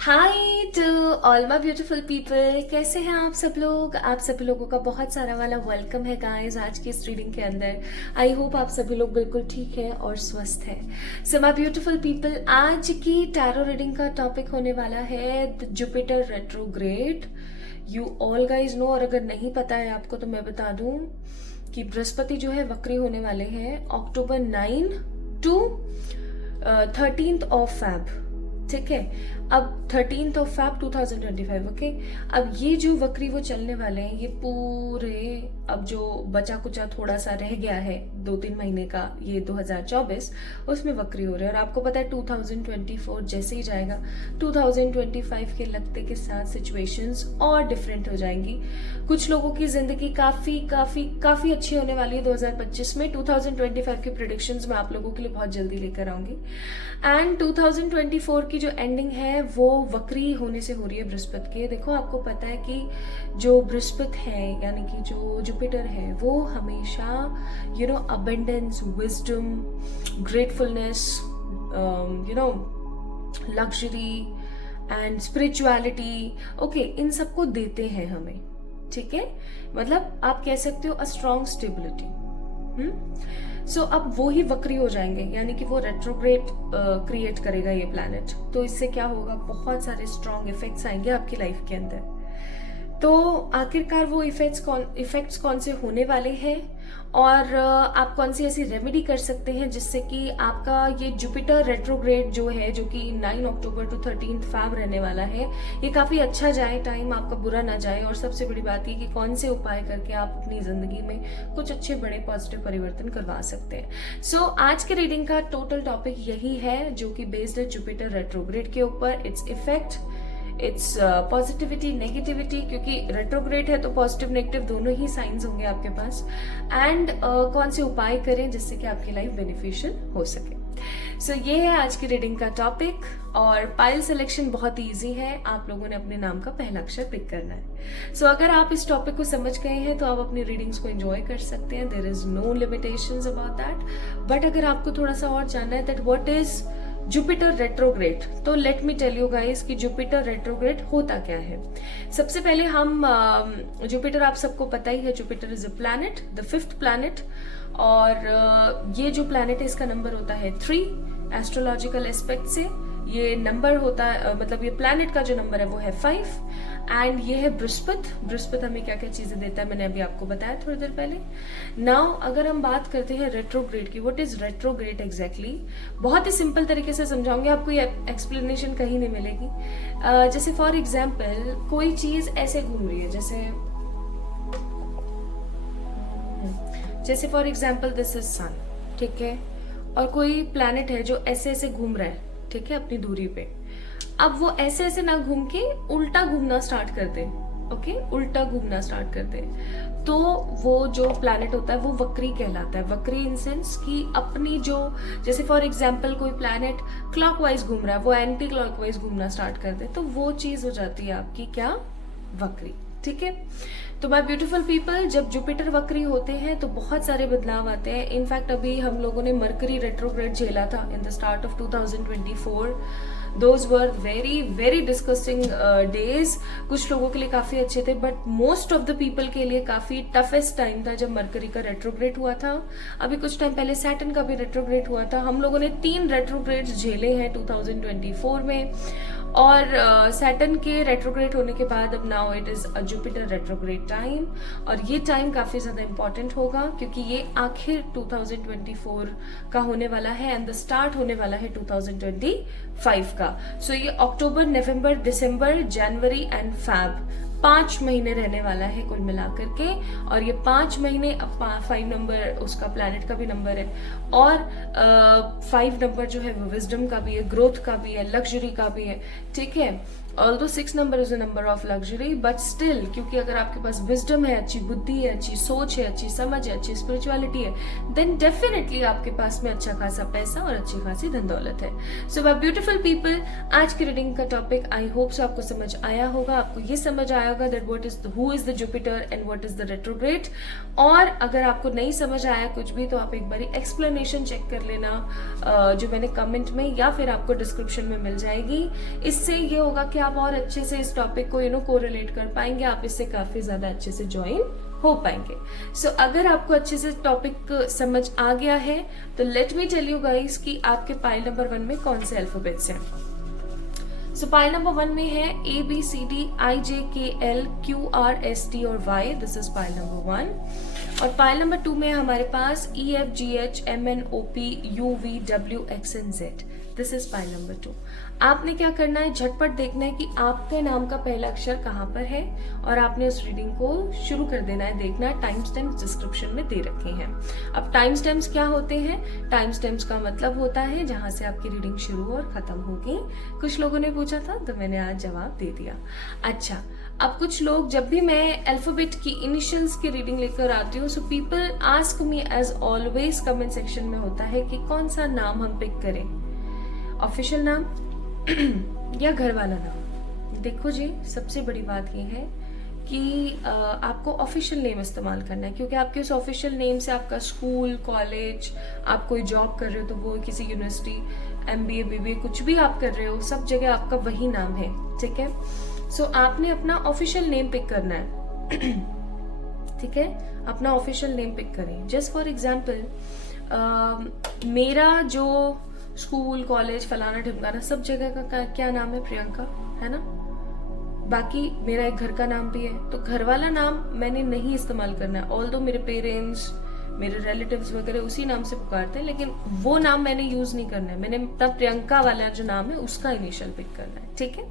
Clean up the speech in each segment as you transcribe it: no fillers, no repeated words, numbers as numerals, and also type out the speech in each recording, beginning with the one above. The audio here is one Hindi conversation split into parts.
Hi to all my beautiful people, कैसे हैं आप सब लोग। आप सभी लोगों का बहुत सारा वाला वेलकम है गाइस आज की इस रीडिंग के अंदर। आई होप आप सभी लोग बिल्कुल ठीक हैं और स्वस्थ हैं। सो माय ब्यूटीफुल पीपल, आज की टैरो रीडिंग का टॉपिक होने वाला है the Jupiter retrograde. You all guys know, और अगर नहीं पता है आपको तो मैं बता दूं कि बृहस्पति जो है वक्री होने वाले हैं अक्टूबर 9 टू 13th ऑफ फैब। ठीक है, अब 13th ऑफ फैब 2025। ओके, अब ये जो वक्री वो चलने वाले हैं, ये पूरे अब जो बचा कुचा थोड़ा सा रह गया है 2-3 महीने का, ये 2024 उसमें वक्री हो रहे हैं। और आपको पता है 2024 जैसे ही जाएगा 2025 के लगते के साथ सिचुएशंस और डिफरेंट हो जाएंगी। कुछ लोगों की जिंदगी काफी काफी काफी अच्छी होने वाली है 2025 में। 2025 की प्रिडिक्शंस मैं आप लोगों के लिए बहुत जल्दी लेकर आऊंगी। एंड 2024 की जो एंडिंग है वो वक्री होने से हो रही है बृहस्पति के। देखो, आपको पता है कि जो बृहस्पति है यानी कि जो जुपिटर है वो हमेशा abundance, wisdom, gratefulness, luxury and spirituality, okay, इन सबको देते हैं हमें। ठीक है, मतलब आप कह सकते हो अ स्ट्रॉन्ग स्टेबिलिटी। सो अब वो ही वक्री हो जाएंगे, यानी कि वो रेट्रोग्रेड क्रिएट करेगा ये प्लैनेट। तो इससे क्या होगा, बहुत सारे स्ट्रॉन्ग इफेक्ट्स आएंगे आपकी लाइफ के अंदर। तो आखिरकार वो इफेक्ट्स कौन से होने वाले हैं और आप कौन सी ऐसी रेमेडी कर सकते हैं जिससे कि आपका ये जुपिटर रेट्रोग्रेड जो है, जो कि 9 अक्टूबर टू 13 फैब रहने वाला है, ये काफी अच्छा जाए, टाइम आपका बुरा ना जाए। और सबसे बड़ी बात ये कि कौन से उपाय करके आप अपनी जिंदगी में कुछ अच्छे बड़े पॉजिटिव परिवर्तन करवा सकते हैं। सो आज के रीडिंग का टोटल टॉपिक यही है, जो कि बेस्ड है जुपिटर रेट्रोग्रेड के ऊपर, its effect, it's positivity, negativity, क्योंकि रेट्रोग्रेड है तो पॉजिटिव नेगेटिव दोनों ही साइंस होंगे आपके पास। एंड कौन से उपाय करें जिससे कि आपकी लाइफ बेनिफिशियल हो सके। सो ये है आज की रीडिंग का टॉपिक। और पाइल सिलेक्शन बहुत इजी है, आप लोगों ने अपने नाम का पहला अक्षर पिक करना है। सो अगर आप इस टॉपिक को समझ गए हैं तो आप अपनी रीडिंग्स को एंजॉय कर सकते हैं। There is no limitations about that. But अगर आपको थोड़ा सा और जानना है that what is Jupiter retrograde, तो let me tell you guys कि जुपिटर रेट्रोग्रेड होता क्या है। सबसे पहले हम जुपिटर, आप सबको पता ही है, Jupiter is a planet, the 5th planet. और ये जो प्लैनेट है इसका नंबर होता है 3 एस्ट्रोलॉजिकल एस्पेक्ट से। ये नंबर होता है, मतलब ये प्लैनेट का जो नंबर है वो है 5। एंड ये है बृहस्पति। बृहस्पति हमें क्या क्या चीजें देता है मैंने अभी आपको बताया थोड़ी देर पहले। नाउ अगर हम बात करते हैं रेट्रोग्रेड की, व्हाट इज रेट्रोग्रेड एग्जैक्टली, बहुत ही सिंपल तरीके से समझाऊंगी, आपको ये एक्सप्लेनेशन कहीं नहीं मिलेगी। जैसे फॉर एग्जाम्पल कोई चीज ऐसे घूम रही है, जैसे फॉर एग्जाम्पल दिस इज सन, ठीक है, और कोई प्लैनेट है जो ऐसे ऐसे घूम रहा है, ठीक है, अपनी दूरी पे। अब वो ऐसे ऐसे ना घूम के उल्टा घूमना स्टार्ट कर दे, ओके, उल्टा घूमना स्टार्ट कर दे, तो वो जो प्लैनेट होता है वो वक्री कहलाता है। वक्री इन सेंस कि अपनी जो, जैसे फॉर एग्जांपल कोई प्लैनेट क्लॉकवाइज घूम रहा है, वो एंटी क्लॉकवाइज घूमना स्टार्ट कर दे, तो वो चीज हो जाती है आपकी क्या, वक्री। ठीक है, तो माय ब्यूटीफुल पीपल, जब जुपिटर वक्री होते हैं तो बहुत सारे बदलाव आते हैं। इनफैक्ट अभी हम लोगों ने मरकरी रेट्रोग्रेड झेला था in the start of 2024। Those were very very disgusting days. कुछ लोगों के लिए काफी अच्छे थे, but most of the people के लिए काफी टफेस्ट टाइम था जब मरकरी का रेट्रोग्रेड हुआ था। अभी कुछ टाइम पहले सैटर्न का भी रेट्रोग्रेड हुआ था। हम लोगों ने 3 रेट्रोग्रेड झेले हैं 2024 में। और सैटर्न के रेट्रोग्रेड होने के बाद अब now it is a Jupiter retrograde time. और ये टाइम काफी ज्यादा इंपॉर्टेंट होगा क्योंकि ये आखिर 2024 का होने वाला है एंड द स्टार्ट होने वाला है 2025 का। सो ये अक्टूबर, नवंबर, दिसंबर, जनवरी एंड फैब 5 महीने रहने वाला है कुल मिलाकर के। और ये 5 महीने, अब 5 नंबर उसका प्लैनेट का भी नंबर है, और 5 नंबर जो है वो विजडम का भी है, ग्रोथ का भी है, लग्जरी का भी है, ठीक है। Although 6 number is a number of luxury, but still क्योंकि अगर आपके पास विजडम है, अच्छी बुद्धि है, अच्छी सोच है, अच्छी समझ है, अच्छी स्पिरिचुअलिटी है, देन डेफिनेटली आपके पास में अच्छा खासा पैसा और अच्छी खासी धन दौलत है। सो माय ब्यूटीफुल पीपल, आज की रीडिंग का टॉपिक आई होप सो आपको समझ आया होगा। आपको ये समझ आया होगा that what is who is the Jupiter and what is the retrograde. और अगर आपको नहीं समझ आया कुछ भी तो आप एक बारी एक्सप्लेनेशन चेक कर लेना जो मैंने कमेंट में या फिर आपको डिस्क्रिप्शन में मिल जाएगी। इससे ये होगा कि आप और अच्छे से इस टॉपिक को कोरिलेट कर पाएंगे, आप इससे काफी ज्यादा अच्छे से ज्वाइन हो पाएंगे। सो अगर आपको अच्छे से टॉपिक समझ आ गया है तो let me tell you guys कि आपके पाइल नंबर 1 में कौन से अल्फाबेट्स हैं। सो पाइल नंबर 1 में है ABCDIJKL QRST और Y, this is pile number 1। और पाइल नंबर 2 में हमारे पास EFGHMNOPUVWXNZ, this is pile number 2। आपने क्या करना है, झटपट देखना है कि आपके नाम का पहला अक्षर कहाँ पर है और आपने उस रीडिंग को शुरू कर देना है देखना। टाइम स्टैम्प्स डिस्क्रिप्शन में दे रखे हैं। अब टाइम स्टैम्प्स क्या होते हैं? टाइम स्टैम्प्स का मतलब होता है जहां से आपकी रीडिंग शुरू और खत्म होगी। कुछ लोगों ने पूछा था तो मैंने आज जवाब दे दिया। अच्छा, अब कुछ लोग, जब भी मैं अल्फाबेट की इनिशियल्स की रीडिंग लेकर आती हूँ, so people ask me as always, comment section में होता है कि कौन सा नाम हम पिक करें, ऑफिशियल नाम या घर वाला नाम। देखो जी, सबसे बड़ी बात यह है कि आपको ऑफिशियल नेम इस्तेमाल करना है, क्योंकि आपके उस ऑफिशियल नेम से आपका स्कूल, कॉलेज, आप कोई जॉब कर रहे हो तो वो किसी यूनिवर्सिटी, MBA BBA कुछ भी आप कर रहे हो, सब जगह आपका वही नाम है, ठीक है। सो आपने अपना ऑफिशियल नेम पिक करना है, ठीक है, अपना ऑफिशियल नेम पिक करें। जस्ट फॉर एग्जाम्पल, मेरा जो स्कूल, कॉलेज, फलाना ढिमकाना सब जगह का क्या नाम है? प्रियंका, है ना। बाकी मेरा एक घर का नाम भी है, तो घर वाला नाम मैंने नहीं इस्तेमाल करना है। ऑल्दो मेरे पेरेंट्स, मेरे रिलेटिव्स वगैरह उसी नाम से पुकारते हैं, लेकिन वो नाम मैंने यूज नहीं करना है। मैंने तब प्रियंका वाला जो नाम है उसका इनिशियल पिक करना है, ठीक है।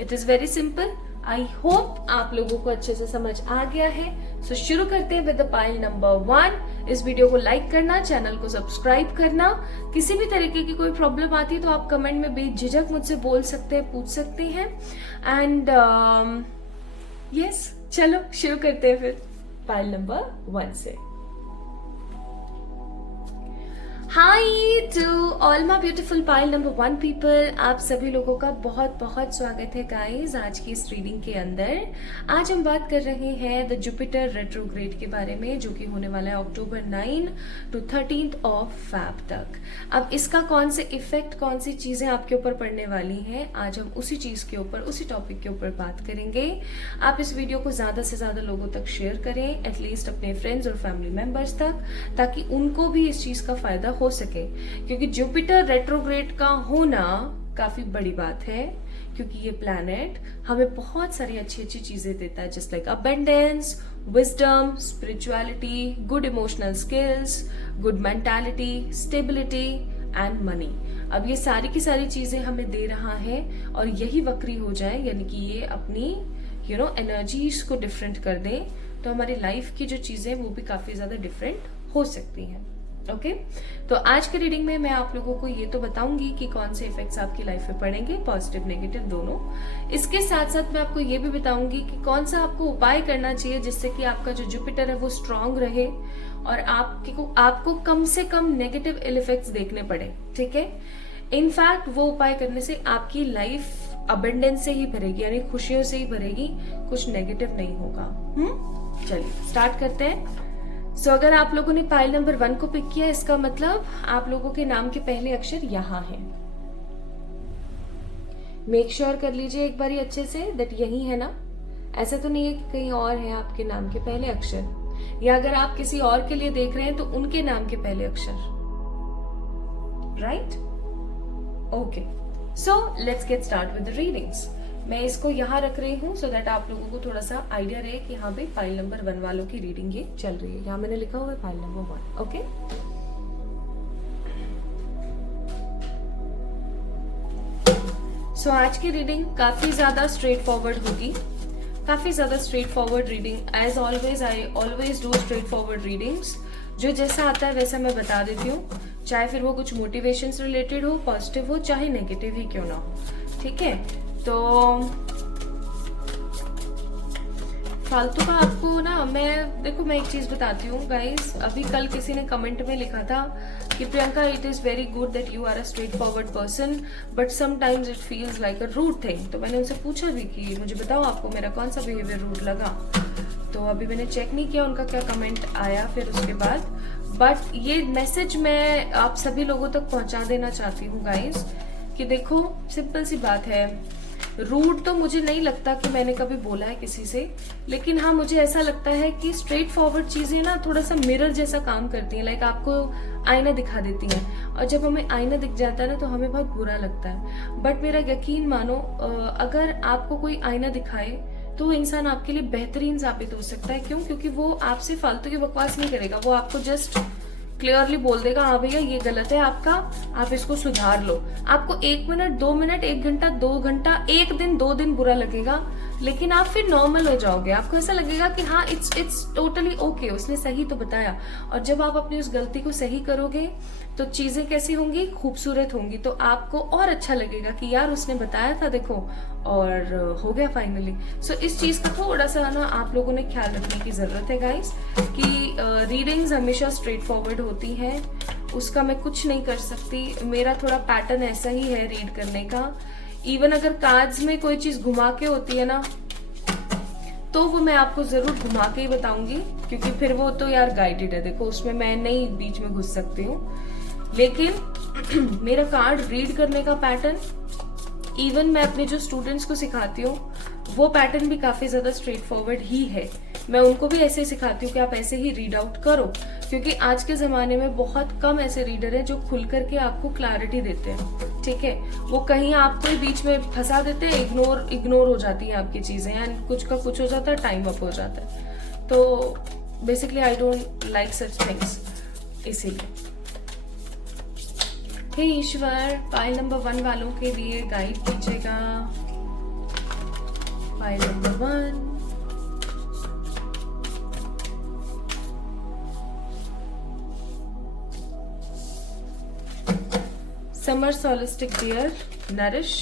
It is very simple. I hope आप लोगों को अच्छे से समझ आ गया है। सो शुरू करते हैं विद द पाइल नंबर 1। इस वीडियो को लाइक करना, चैनल को सब्सक्राइब करना। किसी भी तरीके की कोई प्रॉब्लम आती है तो आप कमेंट में बेझिझक मुझसे बोल सकते हैं, पूछ सकते हैं। एंड यस, चलो शुरू करते हैं फिर पाइल नंबर 1 से। Hi to all my beautiful pile number 1 people, आप सभी लोगों का बहुत बहुत स्वागत है गाइज आज की इस रीडिंग के अंदर। आज हम बात कर रहे हैं द जुपिटर रेट्रोग्रेड के बारे में, जो कि होने वाला है October 9 to 13 Feb तक। अब इसका कौन से इफेक्ट, कौन सी चीजें आपके ऊपर पड़ने वाली हैं, आज हम उसी चीज के ऊपर, उसी टॉपिक के ऊपर बात करेंगे। आप इस वीडियो को ज्यादा से ज्यादा लोगों तक शेयर करें, एटलीस्ट अपने फ्रेंड्स और फैमिली मेंबर्स तक, ताकि उनको भी इस चीज का फायदा हो सके। क्योंकि जुपिटर रेट्रोग्रेड का होना काफी बड़ी बात है, क्योंकि ये प्लैनेट हमें बहुत सारी अच्छी अच्छी चीजें देता है, just like abundance, wisdom, spirituality, good emotional skills, good mentality, stability and money. अब ये सारी की सारी चीजें हमें दे रहा है, और यही वक्री हो जाए, यानी कि ये अपनी एनर्जीज को डिफरेंट कर दें, तो हमारी लाइफ की जो चीजें वो भी काफी ज्यादा डिफरेंट हो सकती हैं। ओके, तो आज के रीडिंग में मैं आप लोगों को ये तो बताऊंगी कि कौन से इफेक्ट्स आपकी लाइफ में पड़ेंगे, पॉजिटिव नेगेटिव दोनों। इसके साथ साथ मैं आपको ये भी बताऊंगी कि कौन सा आपको उपाय करना चाहिए जिससे कि आपका जो जुपिटर है वो स्ट्रांग रहे और आपको कम से कम नेगेटिव इफेक्ट्स देखने पड़े, ठीक है। इनफैक्ट वो उपाय करने से आपकी लाइफ अबेंडेंस से ही भरेगी, यानी खुशियों से ही भरेगी, कुछ नेगेटिव नहीं होगा। चलिए स्टार्ट करते हैं। सो अगर आप लोगों ने पाइल नंबर 1 को पिक किया, इसका मतलब आप लोगों के नाम के पहले अक्षर यहाँ हैं। मेक श्योर कर लीजिए एक बारी अच्छे से दैट यही है ना, ऐसा तो नहीं है कि कहीं और है आपके नाम के पहले अक्षर, या अगर आप किसी और के लिए देख रहे हैं तो उनके नाम के पहले अक्षर, right. Okay, so let's get start with the readings. मैं इसको यहाँ रख रही हूँ सो दैट आप लोगों को थोड़ा सा आइडिया रहे कि हाँ भाई पाइल नंबर 1 वालों की रीडिंग ये चल रही है। यहाँ मैंने लिखा हुआ है पाइल नंबर 1। ओके, सो आज की रीडिंग काफी ज्यादा स्ट्रेट फॉरवर्ड होगी, काफी ज्यादा straightforward reading. As always I always do straightforward readings. जो जैसा आता है वैसा मैं बता देती हूँ, चाहे फिर वो कुछ मोटिवेशन से रिलेटेड हो, पॉजिटिव हो, चाहे नेगेटिव ही क्यों ना हो, ठीक है। तो फालतू का आपको ना, मैं एक चीज बताती हूँ गाइस। अभी कल किसी ने कमेंट में लिखा था कि Priyanka, it is very good that you are a straightforward person but sometimes it feels like a rude thing. तो मैंने उनसे पूछा भी कि मुझे बताओ आपको मेरा कौन सा बिहेवियर रूड लगा। तो अभी मैंने चेक नहीं किया उनका क्या कमेंट आया फिर उसके बाद, बट ये मैसेज मैं आप सभी लोगों तक पहुंचा देना चाहती हूँ गाइस कि देखो, सिंपल सी बात है, रूड तो मुझे नहीं लगता कि मैंने कभी बोला है किसी से, लेकिन हाँ मुझे ऐसा लगता है कि स्ट्रेट फॉरवर्ड चीजें ना थोड़ा सा मिरर जैसा काम करती हैं। लाइक आपको आईना दिखा देती हैं, और जब हमें आईना दिख जाता है ना तो हमें बहुत बुरा लगता है। बट मेरा यकीन मानो, अगर आपको कोई आईना दिखाए तो इंसान आपके लिए बेहतरीन साबित हो सकता है। क्यों? क्योंकि वो आपसे फालतू की बकवास नहीं करेगा, वो आपको जस्ट क्लियरली बोल देगा, हाँ भैया ये गलत है आपका, आप इसको सुधार लो। आपको 1 मिनट, 2 मिनट, 1 घंटा, 2 घंटा, 1 दिन, 2 दिन बुरा लगेगा, लेकिन आप फिर नॉर्मल हो जाओगे। आपको ऐसा लगेगा कि हाँ इट्स टोटली ओके, उसने सही तो बताया। और जब आप अपनी उस गलती को सही करोगे तो चीजें कैसी होंगी? खूबसूरत होंगी। तो आपको और अच्छा लगेगा कि यार उसने बताया था देखो, और हो गया फाइनली। सो इस चीज का थोड़ा सा ना आप लोगों ने ख्याल रखने की जरूरत है गाइस, कि रीडिंग्स हमेशा स्ट्रेट फॉरवर्ड होती हैं, उसका मैं कुछ नहीं कर सकती। मेरा थोड़ा पैटर्न ऐसा ही है रीड करने का। इवन अगर कार्ड्स में कोई चीज घुमा के होती है ना, तो वो मैं आपको जरूर घुमा के ही बताऊंगी, क्योंकि फिर वो तो यार गाइडेड है, देखो उसमें मैं नहीं बीच में घुस सकती हूँ। लेकिन मेरा कार्ड रीड करने का पैटर्न, इवन मैं अपने जो स्टूडेंट्स को सिखाती हूँ वो पैटर्न भी काफी ज्यादा स्ट्रेट फॉरवर्ड ही है। मैं उनको भी ऐसे ही सिखाती हूँ कि आप ऐसे ही रीड आउट करो, क्योंकि आज के जमाने में बहुत कम ऐसे रीडर हैं जो खुल करके आपको क्लैरिटी देते हैं। ठीक है, वो कहीं आपको ही बीच में फंसा देते हैं, इग्नोर हो जाती हैं आपकी चीजें, एंड कुछ का कुछ हो जाता है, टाइम अप हो जाता है। तो basically I don't like such things, इसीलिए। हे ईश्वर, पाइल नंबर 1 वालों के लिए गाइड कीजिएगा। Pile number 1, summer solstice dear, nourish.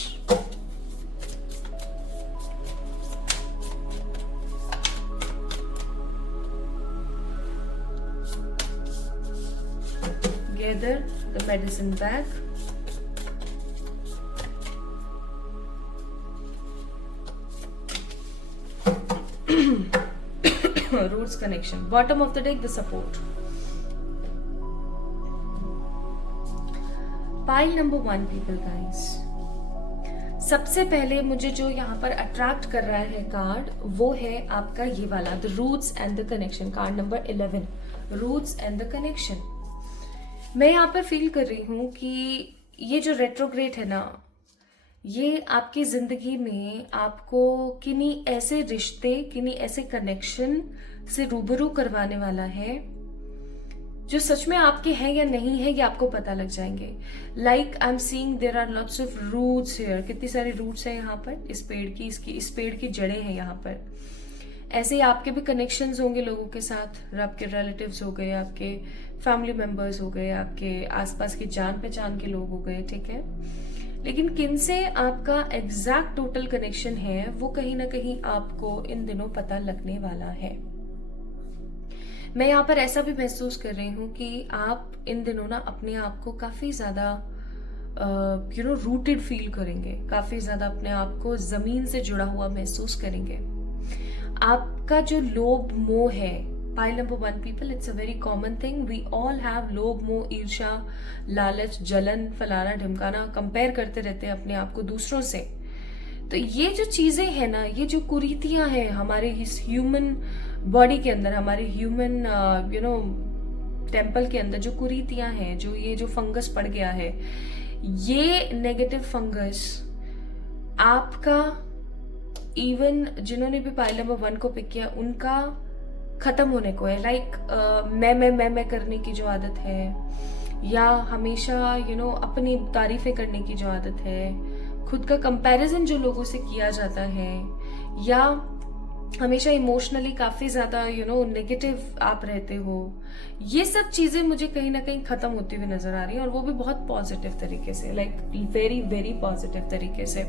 Gather the medicine bag. Roots connection. Bottom of the deck, the support. Pile number 1 people guys. सबसे पहले मुझे जो यहाँ पर अट्रैक्ट कर रहा है कार्ड, वो है आपका ये वाला, the roots and the connection, card number 11, roots and the connection. मैं यहाँ पर फील कर रही हूँ कि ये जो रेट्रोग्रेड है ना, ये आपकी जिंदगी में आपको किन्हीं ऐसे रिश्ते, किन्हीं ऐसे कनेक्शन से रूबरू करवाने वाला है जो सच में आपके हैं या नहीं है, ये आपको पता लग जाएंगे। Like I am seeing there are lots of roots here, कितनी सारी रूट्स हैं यहाँ पर, इस पेड़ की, इस पेड़ की जड़ें हैं यहाँ पर। ऐसे ही आपके भी कनेक्शंस होंगे लोगों के साथ, आपके रिलेटिव्स हो गए, आपके फैमिली मेंबर्स हो गए, आपके आसपास के जान पहचान के लोग हो गए, ठीक है। लेकिन किनसे आपका एग्जैक्ट टोटल कनेक्शन है, वो कहीं ना कहीं आपको इन दिनों पता लगने वाला है। मैं यहाँ पर ऐसा भी महसूस कर रही हूँ कि आप इन दिनों ना अपने आप को काफी ज्यादा रूटेड फील करेंगे, काफी ज्यादा अपने आप को जमीन से जुड़ा हुआ महसूस करेंगे। आपका जो लोभ मोह है, pile number 1 people, it's a very common thing, we all have लोभ मोह, ईर्ष्या, लालच, जलन, फलाना ढिमकाना, कंपेयर करते रहते हैं अपने आप को दूसरों से। तो ये जो चीजें हैं ना, ये जो कुरीतियां हैं हमारे इस ह्यूमन बॉडी के अंदर, हमारे ह्यूमन टेम्पल के अंदर जो कुरीतियां हैं, जो ये जो फंगस पड़ गया है, ये नेगेटिव फंगस आपका, इवन जिन्होंने भी पाइल नंबर 1 को पिक किया, उनका खत्म होने को है। लाइक मैं करने की जो आदत है, या हमेशा अपनी तारीफें करने की जो आदत है, खुद का कंपैरिजन जो लोगों से किया जाता है, या हमेशा इमोशनली काफी ज्यादा नेगेटिव आप रहते हो, ये सब चीजें मुझे कहीं ना कहीं खत्म होती हुई नजर आ रही है, और वो भी बहुत पॉजिटिव तरीके से, लाइक वेरी वेरी पॉजिटिव तरीके से।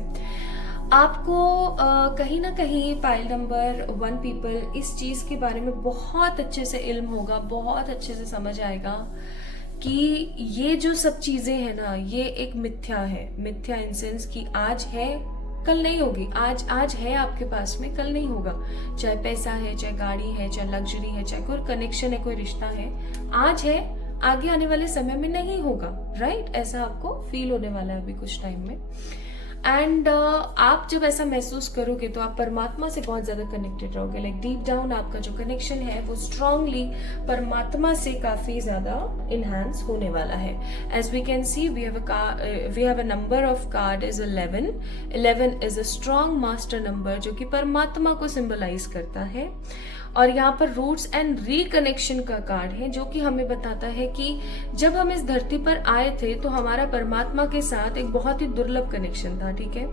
आपको कहीं ना कहीं पाइल नंबर 1 पीपल इस चीज के बारे में बहुत अच्छे से इल्म होगा, बहुत अच्छे से समझ आएगा कि ये जो सब चीजें हैं ना, ये एक मिथ्या है। मिथ्या इन सेंस कि आज है कल नहीं होगी, आज है आपके पास में, कल नहीं होगा। चाहे पैसा है, चाहे गाड़ी है, चाहे लग्जरी है, चाहे कोई कनेक्शन है, कोई रिश्ता है, आज है, आगे आने वाले समय में नहीं होगा, राइट? ऐसा आपको फील होने वाला है अभी कुछ टाइम में। एंड आप जब ऐसा महसूस करोगे तो आप परमात्मा से बहुत ज्यादा कनेक्टेड रहोगे। लाइक डीप डाउन आपका जो कनेक्शन है वो स्ट्रांगली परमात्मा से काफी ज्यादा इनहांस होने वाला है। As we can see we have a number of card is 11। 11 is a strong master number जो कि परमात्मा को सिंबलाइज करता है। और यहाँ पर रूट्स एंड रिकनेक्शन का कार्ड है जो कि हमें बताता है कि जब हम इस धरती पर आए थे तो हमारा परमात्मा के साथ एक बहुत ही दुर्लभ कनेक्शन था, ठीक है?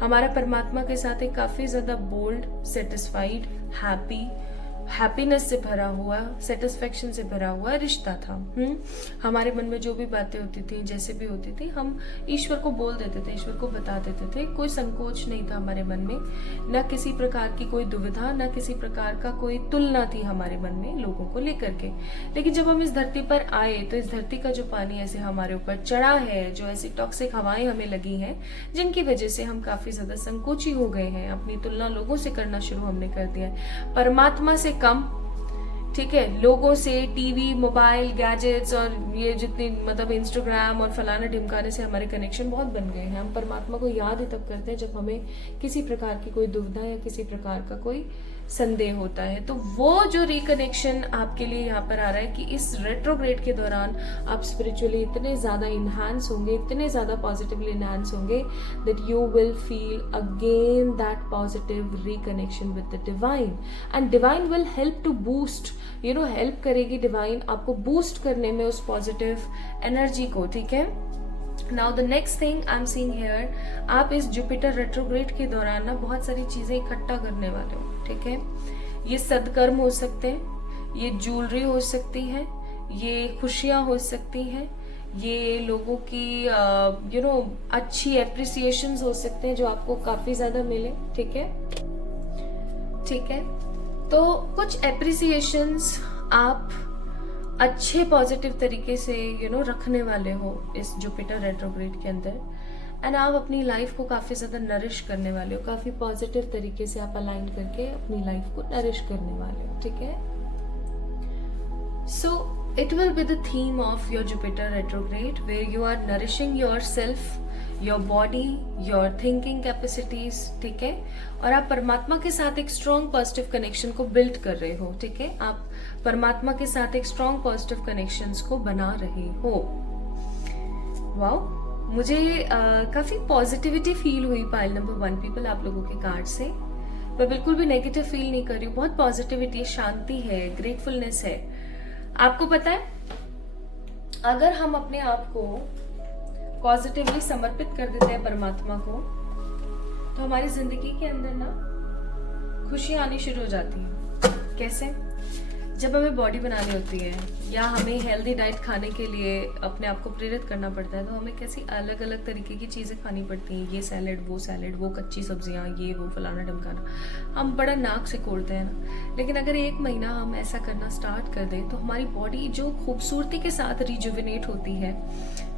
हमारा परमात्मा के साथ एक काफी ज्यादा बोल्ड, सेटिस्फाइड, हैप्पीनेस से भरा हुआ, सेटिस्फेक्शन से भरा हुआ रिश्ता था। हमारे मन में जो भी बातें होती थी, जैसे भी होती थी, हम ईश्वर को बोल देते थे, ईश्वर को बता देते थे। कोई संकोच नहीं था हमारे मन में, न किसी प्रकार की कोई दुविधा, न किसी प्रकार का कोई तुलना थी हमारे मन में लोगों को लेकर के। लेकिन जब हम इस धरती पर आए तो इस धरती का जो पानी ऐसे हमारे ऊपर चढ़ा है, जो ऐसी टॉक्सिक हवाएं हमें लगी हैं, जिनकी वजह से हम काफी ज्यादा संकोची हो गए हैं, अपनी तुलना लोगों से करना शुरू हमने कर दिया है, परमात्मा से कम, ठीक है? लोगों से, टीवी, मोबाइल, गैजेट्स और ये जितनी मतलब इंस्टाग्राम और फलाना ढिमकाने से हमारे कनेक्शन बहुत बन गए हैं। हम परमात्मा को याद ही तब करते हैं जब हमें किसी प्रकार की कोई दुविधा या किसी प्रकार का कोई संदेह होता है। तो वो जो रिकनेक्शन आपके लिए यहाँ पर आ रहा है कि इस रेट्रोग्रेड के दौरान आप स्पिरिचुअली इतने ज्यादा इनहांस होंगे, इतने ज्यादा पॉजिटिवली इनहांस होंगे that you will feel again that positive reconnection with the divine. And divine will help to boost, help करेगी डिवाइन आपको बूस्ट करने में उस पॉजिटिव एनर्जी को, ठीक है? Now the next thing I am seeing here, आप इस जुपिटर रेट्रोग्रेड के दौरान ना बहुत सारी चीजें इकट्ठा करने वाले हो, ठीक है? ये सदकर्म हो सकते हैं, ये ज्वेलरी हो सकती है, ये खुशियां हो सकती हैं, ये लोगों की अच्छी एप्रिसिएशंस हो सकते हैं जो आपको काफी ज्यादा मिले, ठीक है? ठीक है, तो कुछ एप्रिसिएशंस आप अच्छे पॉजिटिव तरीके से रखने वाले हो इस जुपिटर रेट्रोग्रेड के अंदर। एंड आप अपनी लाइफ को काफी ज्यादा नरिश करने वाले हो, काफी पॉजिटिव तरीके से आप अलाइन करके अपनी लाइफ को नरिश करने वाले हो, ठीक है? सो it will be the theme of your Jupiter retrograde where you are nourishing yourself, your body, your thinking capacities, ठीक है? और आप परमात्मा के साथ एक स्ट्रॉन्ग पॉजिटिव कनेक्शन को बिल्ड कर रहे हो, ठीक है? आप परमात्मा के साथ एक स्ट्रॉन्ग पॉजिटिव कनेक्शंस को बना रहे हो। वाओ, मुझे काफी पॉजिटिविटी फील हुई पाइल नंबर 1 पीपल आप लोगों के कार्ड से। मैं बिल्कुल भी नेगेटिव फील नहीं कर रही हूँ, बहुत पॉजिटिविटी, शांति है, ग्रेटफुलनेस है। आपको पता है, अगर हम अपने आप को पॉजिटिवली समर्पित कर देते हैं परमात्मा को, तो हमारी जिंदगी के अंदर ना खुशियां आनी शुरू हो जाती हैं। कैसे? जब हमें बॉडी बनानी होती है या हमें हेल्दी डाइट खाने के लिए अपने आप को प्रेरित करना पड़ता है, तो हमें कैसी अलग अलग तरीके की चीज़ें खानी पड़ती हैं, ये सैलेड, वो कच्ची सब्जियां, ये वो फलाना ढमकाना, हम बड़ा नाक से कोड़ते हैं ना। लेकिन अगर 1 महीना हम ऐसा करना स्टार्ट कर दें तो हमारी बॉडी जो खूबसूरती के साथ रिजुविनेट होती है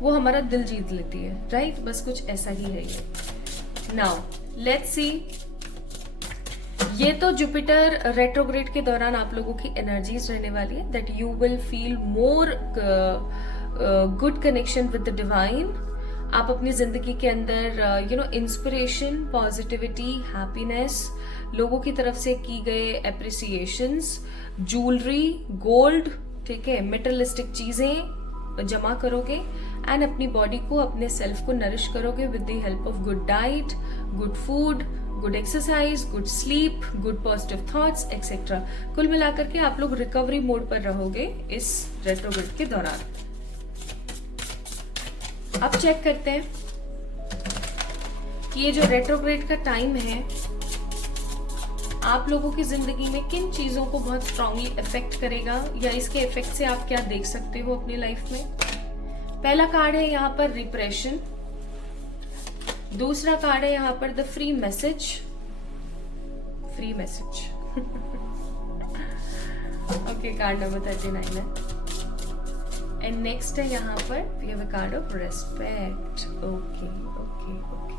वो हमारा दिल जीत लेती है, राइट? बस कुछ ऐसा ही है ये। नाउ लेट्स सी, ये तो जुपिटर रेट्रोग्रेड के दौरान आप लोगों की एनर्जीज रहने वाली है that you will feel more good connection with the divine. आप अपनी जिंदगी के अंदर इंस्पिरेशन, पॉजिटिविटी, हैप्पीनेस, लोगों की तरफ से की गए एप्रिसिएशंस, ज्वेलरी, गोल्ड, ठीक है, मेटलिस्टिक चीजें जमा करोगे एंड अपनी बॉडी को, अपने सेल्फ को नरिश करोगे with the help of good diet, good food, good exercise, good sleep, good positive thoughts etcetera. कुल मिलाकर के आप लोग रिकवरी मोड पर रहोगे इस रेट्रोग्रेड के दौरान। अब चेक करते हैं कि ये जो रेट्रोग्रेड का टाइम है आप लोगों की जिंदगी में किन चीजों को बहुत स्ट्रांगली इफेक्ट करेगा, या इसके इफेक्ट से आप क्या देख सकते हो अपनी लाइफ में। पहला कार्ड है यहाँ पर रिप्रेशन, दूसरा कार्ड है यहाँ पर the free message, free message. Okay, card number 39 है। एंड नेक्स्ट है यहाँ पर we have a card of respect. Okay okay okay.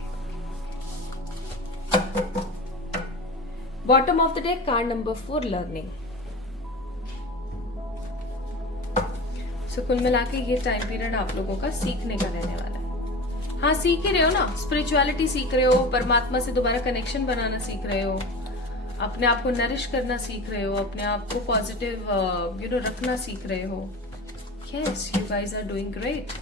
Bottom of the deck card number 4 learning. So कुल मिला के ये टाइम पीरियड आप लोगों का सीखने का रहने वाला है। हाँ, सीख ही रहे हो ना, स्पिरिचुअलिटी सीख रहे हो, परमात्मा से दोबारा कनेक्शन बनाना सीख रहे हो, अपने आप को नरिश करना सीख रहे हो, अपने आप को पॉजिटिव रखना सीख रहे हो। Yes, you guys are doing great.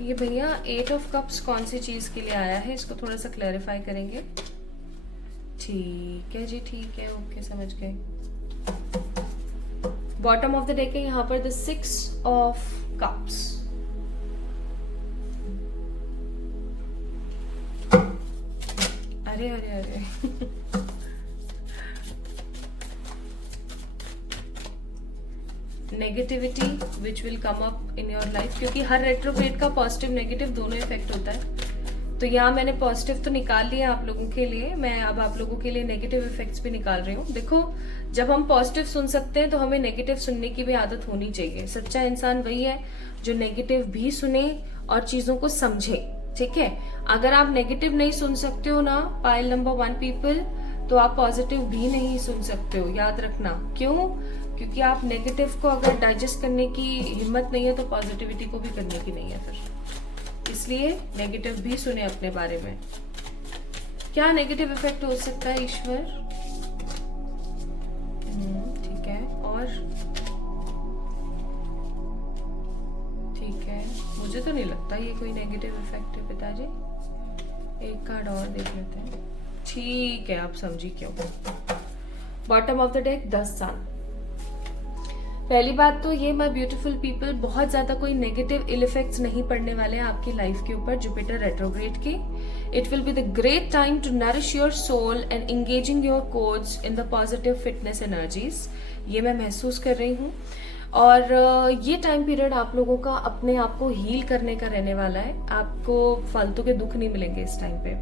ये भैया 8 ऑफ कप्स कौन सी चीज के लिए आया है, इसको थोड़ा सा क्लैरिफाई करेंगे। ठीक है जी, ठीक है, ओके, समझ गए। बॉटम ऑफ द डेक है यहाँ पर द 6 ऑफ कप्स। अरे अरे अरे negativity which will come up in your life, क्योंकि हर रेट्रोग्रेड का पॉजिटिव नेगेटिव दोनों इफेक्ट होता है। तो यहाँ मैंने पॉजिटिव तो निकाल लिया आप लोगों के लिए, मैं अब आप लोगों के लिए नेगेटिव इफेक्ट्स भी निकाल रही हूँ। देखो, जब हम पॉजिटिव सुन सकते हैं तो हमें नेगेटिव सुनने की भी आदत होनी चाहिए। सच्चा इंसान वही है जो नेगेटिव भी सुने और चीजों को समझे, ठीक है। अगर आप नेगेटिव नहीं सुन सकते हो ना, पाइल नंबर 1 पीपल, तो आप पॉजिटिव भी नहीं सुन सकते हो, याद रखना। क्यों? क्योंकि आप नेगेटिव को अगर डाइजेस्ट करने की हिम्मत नहीं है तो पॉजिटिविटी को भी करने की नहीं है फिर। इसलिए नेगेटिव भी सुने अपने बारे में। क्या नेगेटिव इफेक्ट हो सकता है ईश्वर? ठीक है, और ठीक है, मुझे तो नहीं लगता ये कोई नेगेटिव इफेक्ट है पिताजी। एक कार्ड और देख लेते हैं। ठीक है, आप समझी क्यों। बॉटम ऑफ द डेक 10 सन। पहली बात तो ये, माय ब्यूटीफुल पीपल, बहुत ज्यादा कोई नेगेटिव इल इफेक्ट्स नहीं पड़ने वाले हैं आपकी लाइफ के ऊपर जुपिटर रेट्रोग्रेड के। It will be the great time to nourish your soul and engaging your codes in the positive fitness energies. ये मैं महसूस कर रही हूँ। और ये टाइम पीरियड आप लोगों का अपने आप को हील करने का रहने वाला है। आपको फालतू के दुख नहीं मिलेंगे इस टाइम पे।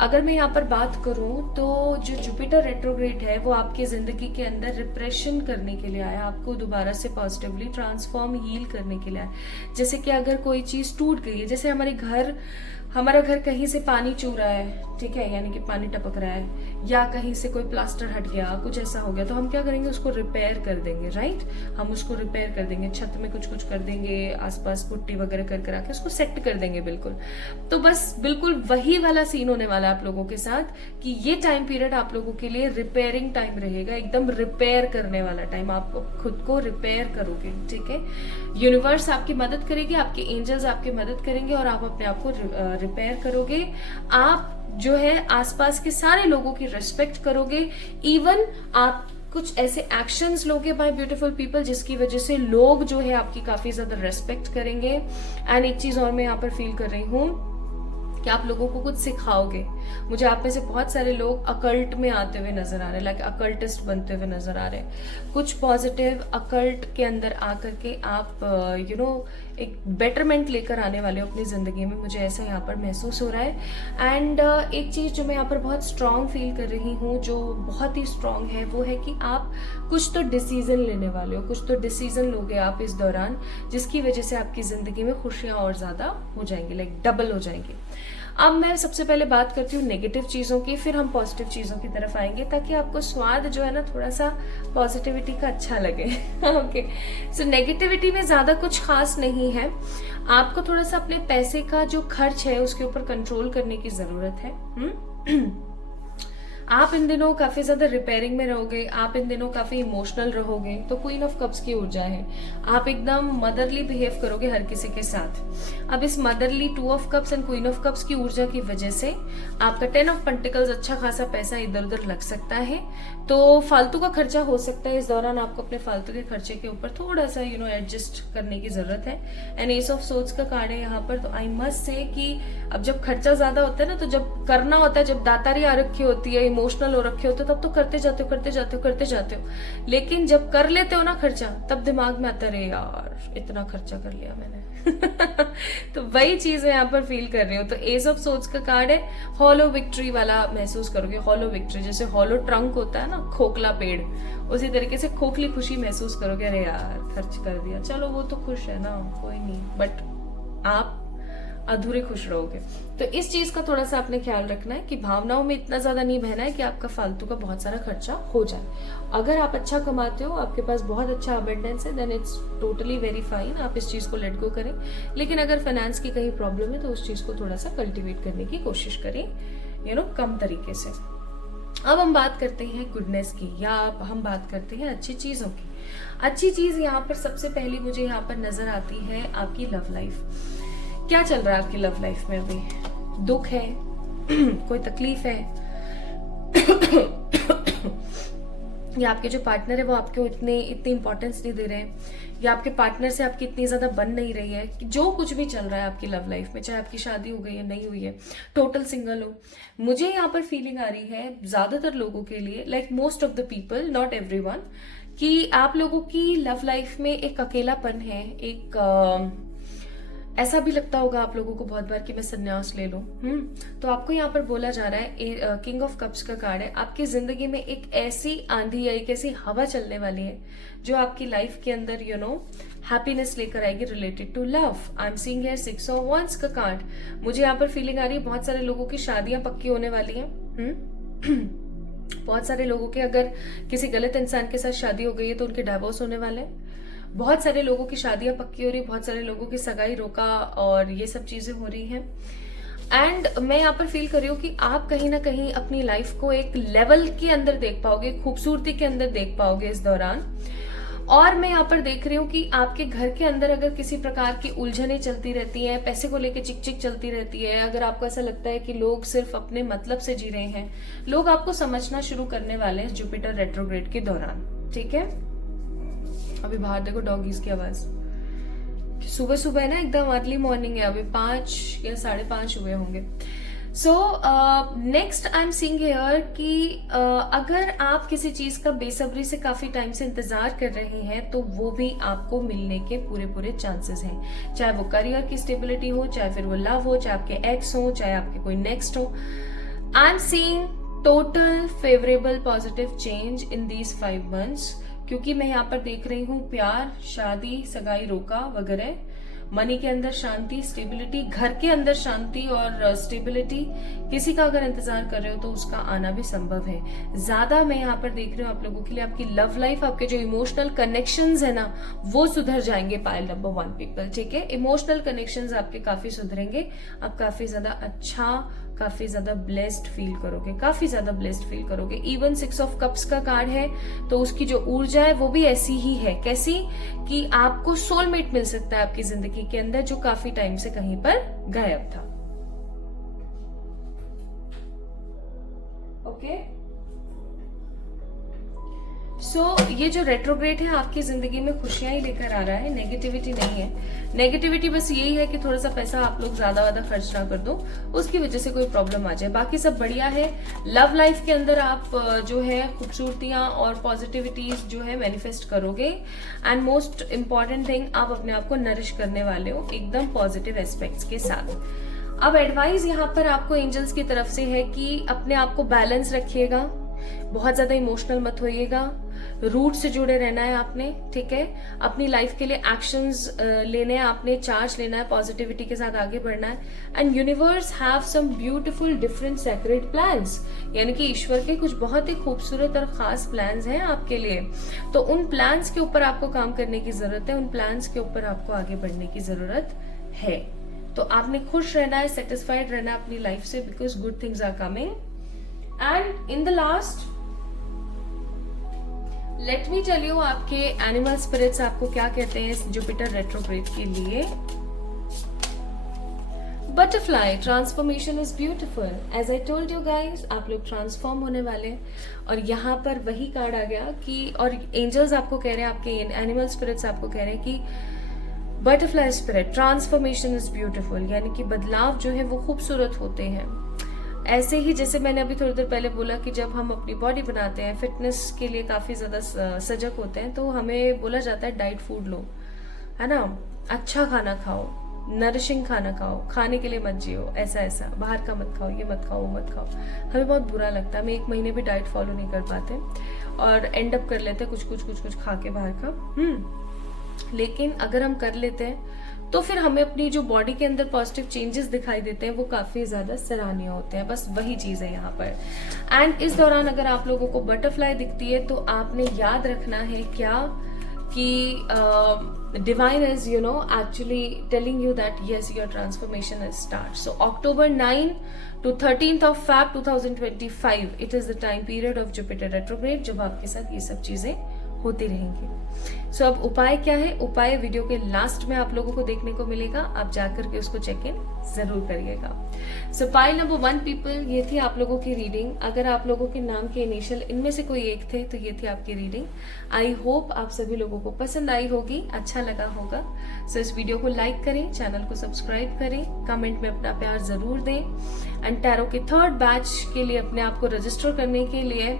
अगर मैं यहाँ पर बात करूं तो जो जुपिटर रेट्रोग्रेड है वो आपकी जिंदगी के अंदर रिप्रेशन करने के लिए आया, आपको दोबारा से पॉजिटिवली ट्रांसफॉर्म हील करने के लिए आया। जैसे कि अगर कोई चीज टूट गई है, जैसे हमारा घर कहीं से पानी चू रहा है, ठीक है, यानी कि पानी टपक रहा है, या कहीं से कोई प्लास्टर हट गया, कुछ ऐसा हो गया, तो हम क्या करेंगे, उसको रिपेयर कर देंगे, राइट। हम उसको रिपेयर कर देंगे, छत में कुछ कर देंगे, आसपास पुट्टी वगैरह कर आके उसको सेट कर देंगे, बिल्कुल। तो बस बिल्कुल वही वाला सीन होने वाला है आप लोगों के साथ कि ये टाइम पीरियड आप लोगों के लिए रिपेयरिंग टाइम रहेगा, एकदम रिपेयर करने वाला टाइम। आप खुद को रिपेयर करोगे, ठीक है। यूनिवर्स आपकी मदद करेगी, आपके एंजल्स आपकी मदद करेंगे और आप अपने आप को रिपेयर करोगे। आप जो है आसपास के सारे लोगों की रिस्पेक्ट करोगे। इवन आप कुछ ऐसे एक्शंस लोगे माय ब्यूटीफुल पीपल जिसकी वजह से लोग जो है आपकी काफी ज्यादा रिस्पेक्ट करेंगे। एंड एक चीज और मैं यहाँ पर फील कर रही हूँ कि आप लोगों को कुछ सिखाओगे। मुझे आप में से बहुत सारे लोग अकल्ट में आते हुए नजर आ रहे हैं, लाइक अकल्टिस्ट बनते हुए नजर आ रहे हैं। कुछ पॉजिटिव अकल्ट के अंदर आकर के आप एक बेटरमेंट लेकर आने वाले हो अपनी जिंदगी में, मुझे ऐसा यहाँ पर महसूस हो रहा है। एंड एक चीज जो मैं यहाँ पर बहुत स्ट्रांग फील कर रही हूँ, जो बहुत ही स्ट्रांग है, वो है कि आप कुछ तो डिसीजन लेने वाले हो, कुछ तो डिसीजन लोगे आप इस दौरान, जिसकी वजह से आपकी जिंदगी में खुशियां और ज्यादा हो जाएंगी, लाइक डबल हो जाएंगी। अब मैं सबसे पहले बात करती हूँ नेगेटिव चीजों की, फिर हम पॉजिटिव चीजों की तरफ आएंगे, ताकि आपको स्वाद जो है ना थोड़ा सा पॉजिटिविटी का अच्छा लगे। ओके, सो नेगेटिविटी में ज्यादा कुछ खास नहीं है। आपको थोड़ा सा अपने पैसे का जो खर्च है उसके ऊपर कंट्रोल करने की जरूरत है। आप इन दिनों काफी ज्यादा रिपेयरिंग में रहोगे, आप इन दिनों काफी इमोशनल रहोगे, तो क्वीन ऑफ कप्स की ऊर्जा है। आप एकदम मदरली बिहेव करोगे हर किसी के साथ। अब इस motherly 2 of cups and queen of cups की ऊर्जा की वजह से आपका 10 ऑफ पेंटिकल्स अच्छा खासा पैसा इधर उधर लग सकता है। तो फालतू का खर्चा हो सकता है इस दौरान, आपको अपने फालतू के खर्चे के ऊपर थोड़ा सा एडजस्ट करने की जरूरत है। एंड एस ऑफ सोर्ड्स का कार्ड है यहाँ पर। तो आई मस्ट से कि अब जब खर्चा ज्यादा होता है ना, तो जब करना होता है, जब दातारी आ रखी होती है, इमोशनल हो रखे होते हो, तब तो करते जाते हो। लेकिन जब कर लेते हो ना खर्चा, तब दिमाग में आता है यार इतना खर्चा कर लिया मैंने। तो वही चीज है यहाँ पर फील कर रही हो। तो एस ऑफ सोर्ड्स का कार्ड है, हॉलो विक्ट्री वाला महसूस करोगे। हॉलो विक्ट्री, जैसे हॉलो ट्रंक होता है ना, खोखला पेड़, उसी तरीके से खोखली खुशी महसूस करोगे। अरे यार खर्च कर दिया, चलो वो तो खुश है ना, कोई नहीं, बट आप अधूरे खुश रहोगे। तो इस चीज का थोड़ा सा आपने ख्याल रखना है कि भावनाओं में इतना ज्यादा नहीं बहना है कि आपका फालतू का बहुत सारा खर्चा हो जाए। अगर आप अच्छा कमाते हो, आपके पास बहुत अच्छा अबेंडेंस है, then it's totally very fine, आप इस चीज को लेट गो करें। लेकिन अगर फाइनेंस की कहीं प्रॉब्लम है तो उस चीज को थोड़ा सा कल्टिवेट करने की कोशिश करें, कम तरीके से। अब हम बात करते हैं गुडनेस की, या हम बात करते हैं अच्छी चीजों की। अच्छी चीज यहाँ पर सबसे पहली मुझे यहाँ पर नजर आती है आपकी लव लाइफ। क्या चल रहा है आपकी लव लाइफ में अभी? दुख है, कोई तकलीफ है, या आपके जो पार्टनर है वो आपको इतनी इंपॉर्टेंस नहीं दे रहे हैं, या आपके पार्टनर से आपकी इतनी ज्यादा बन नहीं रही है। कि जो कुछ भी चल रहा है आपकी लव लाइफ में, चाहे आपकी शादी हो गई है, नहीं हुई है, टोटल सिंगल हो, मुझे यहाँ पर फीलिंग आ रही है ज्यादातर लोगों के लिए, like most of the people, not everyone, कि आप लोगों की लव लाइफ में एक अकेलापन है। एक ऐसा भी लगता होगा आप लोगों को बहुत बार कि मैं संन्यास ले लूं। तो आपको यहाँ पर बोला जा रहा है, किंग ऑफ कप्स का कार्ड है, आपकी जिंदगी में एक ऐसी आंधी या एक ऐसी हवा चलने वाली है जो आपकी लाइफ के अंदर हैप्पीनेस लेकर आएगी related to love. I am seeing here 6 of wands का कार्ड। मुझे यहाँ पर फीलिंग आ रही है बहुत सारे लोगों की शादियां पक्की होने वाली हैं। बहुत सारे लोगों के, अगर किसी गलत इंसान के साथ शादी हो गई है तो उनके डाइवोर्स होने वाले हैं। बहुत सारे लोगों की शादियां पक्की हो रही है, बहुत सारे लोगों की सगाई रोका और ये सब चीजें हो रही हैं। एंड मैं यहाँ पर फील कर रही हूँ कि आप कहीं ना कहीं अपनी लाइफ को एक लेवल के अंदर देख पाओगे, खूबसूरती के अंदर देख पाओगे इस दौरान। और मैं यहाँ पर देख रही हूँ कि आपके घर के अंदर अगर किसी प्रकार की उलझने चलती रहती हैं, पैसे को लेकर चिक चलती रहती है, अगर आपको ऐसा लगता है कि लोग सिर्फ अपने मतलब से जी रहे हैं, लोग आपको समझना शुरू करने वाले हैं जुपिटर रेट्रोग्रेड के दौरान। ठीक है, अभी बाहर देखो डॉगीज की आवाज, सुबह सुबह ना एकदम अर्ली मॉर्निंग है, अभी 5 या 5:30 हुए होंगे। So next I am seeing here कि अगर आप किसी चीज का बेसब्री से काफी टाइम से इंतजार कर रहे हैं तो वो भी आपको मिलने के पूरे चांसेस हैं। चाहे वो करियर की स्टेबिलिटी हो, चाहे फिर वो लव हो, चाहे आपके एक्स हो, चाहे आपके कोई नेक्स्ट हो। आई am seeing total favourable positive change in these 5 months, क्योंकि मैं यहाँ पर देख रही हूँ प्यार, शादी, सगाई रोका वगैरह, मनी के अंदर शांति, स्टेबिलिटी, घर के अंदर शांति और स्टेबिलिटी। किसी का अगर इंतजार कर रहे हो तो उसका आना भी संभव है। ज्यादा मैं यहाँ पर देख रही हूँ आप लोगों के लिए आपकी लव लाइफ, आपके जो इमोशनल कनेक्शंस है ना, वो सुधर जाएंगे। पाइल नंबर 1 पीपल, ठीक है, इमोशनल कनेक्शंस आपके काफी सुधरेंगे। आप काफी ज्यादा अच्छा, काफी ज्यादा ब्लेस्ड फील करोगे, काफी ज्यादा ब्लेस्ड फील करोगे। इवन 6 ऑफ कप्स का कार्ड है तो उसकी जो ऊर्जा है वो भी ऐसी ही है। कैसी? कि आपको सोलमेट मिल सकता है आपकी जिंदगी के अंदर जो काफी टाइम से कहीं पर गायब था। ओके, सो ये जो रेट्रोग्रेड है आपकी जिंदगी में खुशियां ही लेकर आ रहा है, नेगेटिविटी नहीं है। नेगेटिविटी बस यही है कि थोड़ा सा पैसा आप लोग ज्यादा खर्च ना कर दो, उसकी वजह से कोई प्रॉब्लम आ जाए। बाकी सब बढ़िया है। लव लाइफ के अंदर आप जो है खूबसूरतियां और पॉजिटिविटीज जो है मैनिफेस्ट करोगे। एंड मोस्ट इंपॉर्टेंट थिंग, आप अपने आप को नरिश करने वाले हो एकदम पॉजिटिव एस्पेक्ट्स के साथ। अब एडवाइस यहाँ पर आपको एंजल्स की तरफ से है कि अपने आप को बैलेंस रखिएगा, बहुत ज्यादा इमोशनल मत होइएगा, रूट से जुड़े रहना है आपने, ठीक है। अपनी लाइफ के लिए एक्शंस लेने हैं आपने, चार्ज लेना है, पॉजिटिविटी के साथ आगे बढ़ना है। And universe have some beautiful different secret plans, यानी कि ईश्वर के कुछ बहुत ही खूबसूरत और खास प्लान्स हैं आपके लिए। तो उन प्लान्स के ऊपर आपको काम करने की जरूरत है, उन प्लान्स के ऊपर आपको आगे बढ़ने की जरूरत है। तो आपने खुश रहना है, सेटिस्फाइड रहना है अपनी लाइफ से, because good things are coming and in the last let me tell you आपके एनिमल स्पिरिट्स आपको क्या कहते हैं इस जुपिटर रेट्रोग्रेड के लिए. Butterfly transformation is beautiful. As I told you guys, आप लोग ट्रांसफॉर्म होने वाले. और यहाँ पर वही कार्ड आ गया कि, और एंजल्स आपको कह रहे हैं, आपके एनिमल स्पिरिट्स आपको कह रहे हैं कि butterfly spirit transformation is beautiful, यानी कि बदलाव जो है वो खूबसूरत होते हैं. ऐसे ही जैसे मैंने अभी थोड़ी देर पहले बोला कि जब हम अपनी बॉडी बनाते हैं, फिटनेस के लिए काफी ज्यादा सजग होते हैं, तो हमें बोला जाता है डाइट फूड लो, है ना, अच्छा खाना खाओ, नरिशिंग खाना खाओ, खाने के लिए मत जियो, ऐसा ऐसा बाहर का मत खाओ, ये मत खाओ, वो मत खाओ. हमें बहुत बुरा लगता है, हम 1 महीने भी डाइट फॉलो नहीं कर पाते और एंड अप कर लेते कुछ कुछ कुछ कुछ खा के बाहर का. लेकिन अगर हम कर लेते हैं तो फिर हमें अपनी जो बॉडी के अंदर पॉजिटिव चेंजेस दिखाई देते हैं वो काफी ज्यादा सराहनीय होते हैं. बस वही चीज है यहाँ पर. एंड इस दौरान अगर आप लोगों को बटरफ्लाई दिखती है तो आपने याद रखना है क्या कि divine is actually telling you that yes your transformation is start. So October 9 to 13th of Feb 2025 it is the time period of Jupiter retrograde जब आपके साथ ये सब चीजें होती रहेंगी. सो अब उपाय क्या है? उपाय वीडियो के लास्ट में आप लोगों को देखने को मिलेगा, आप जाकर के उसको चेक इन जरूर करिएगा. सो पाइल नंबर 1 पीपल, ये थी आप लोगों की रीडिंग. अगर आप लोगों के नाम के इनिशियल इनमें से कोई एक थे तो ये थी आपकी रीडिंग. आई होप आप सभी लोगों को पसंद आई होगी, अच्छा लगा होगा. सो इस वीडियो को लाइक करें, चैनल को सब्सक्राइब करें, कमेंट में अपना प्यार जरूर दें. एंड टैरो के 3rd बैच के लिए अपने आप को रजिस्टर करने के लिए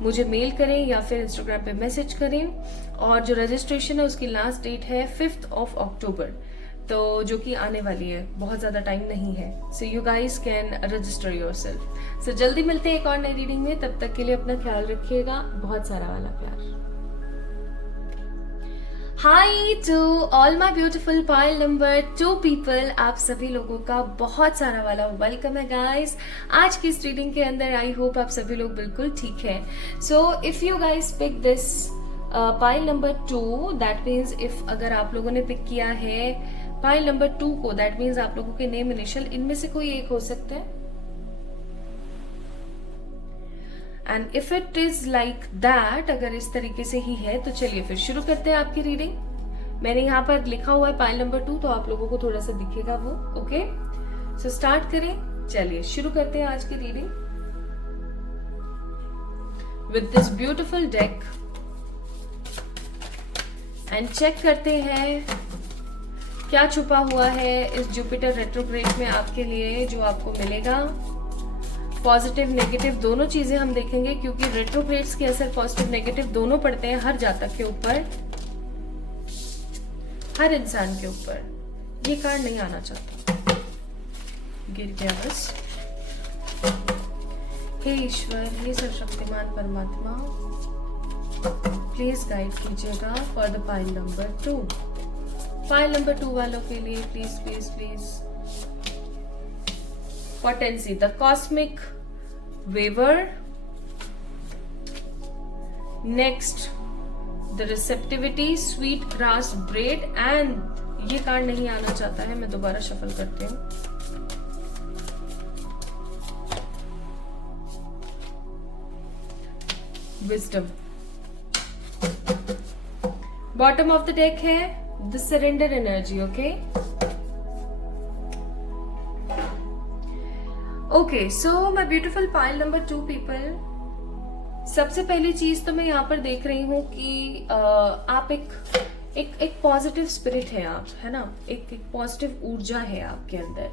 मुझे मेल करें या फिर इंस्टाग्राम पे मैसेज करें. और जो रजिस्ट्रेशन है उसकी लास्ट डेट है 5th of October, तो जो कि आने वाली है, बहुत ज्यादा टाइम नहीं है. So you guys can register yourself. So जल्दी मिलते हैं एक और नई रीडिंग में. तब तक के लिए अपना ख्याल रखिएगा. बहुत सारा वाला प्यार. Hi to all my beautiful pile number 2 people, आप सभी लोगों का बहुत सारा वाला वेलकम है गाइस आज की इस रीडिंग के अंदर. आई होप आप सभी लोग बिल्कुल ठीक है. So if you guys pick this pile number 2, that means if अगर आप लोगों ने पिक किया है पाइल नंबर 2 को, दैट मीन्स आप लोगों के नेम इनिशियल इनमें से कोई एक हो सकता है. And if it is like that, अगर इस तरीके से ही है तो चलिए फिर शुरू करते हैं आपकी रीडिंग. मैंने यहाँ पर लिखा हुआ है पाइल नंबर 2, तो आप लोगों को थोड़ा सा दिखेगा वो. ओके, सो स्टार्ट करें. चलिए शुरू करते हैं आज की reading with this beautiful deck and check करते हैं क्या छुपा हुआ है इस जुपिटर रेट्रोग्रेड में आपके लिए, जो आपको मिलेगा. पॉजिटिव नेगेटिव दोनों चीजें हम देखेंगे, क्योंकि रेट्रोग्रेड्स के असर पॉजिटिव नेगेटिव दोनों पड़ते हैं हर जातक के ऊपर, हर इंसान के ऊपर. ये कार्ड नहीं आना चाहता, गिर गया बस. हे ईश्वर, हे सर्वशक्तिमान परमात्मा, प्लीज गाइड कीजिएगा for the pile number 2. Pile number 2 वालों के लिए please please please. Potency, the cosmic waver. Next, the receptivity, sweet grass braid. And ये कार्ड नहीं आना चाहता है, मैं दोबारा शफल करती हूँ. Wisdom. Bottom of the deck है the surrender energy. Okay. Okay, so my beautiful pile number 2 people, सबसे पहली चीज तो मैं यहाँ पर देख रही हूँ कि आप एक पॉजिटिव स्पिरिट है आप, है ना, एक पॉजिटिव ऊर्जा है आपके अंदर.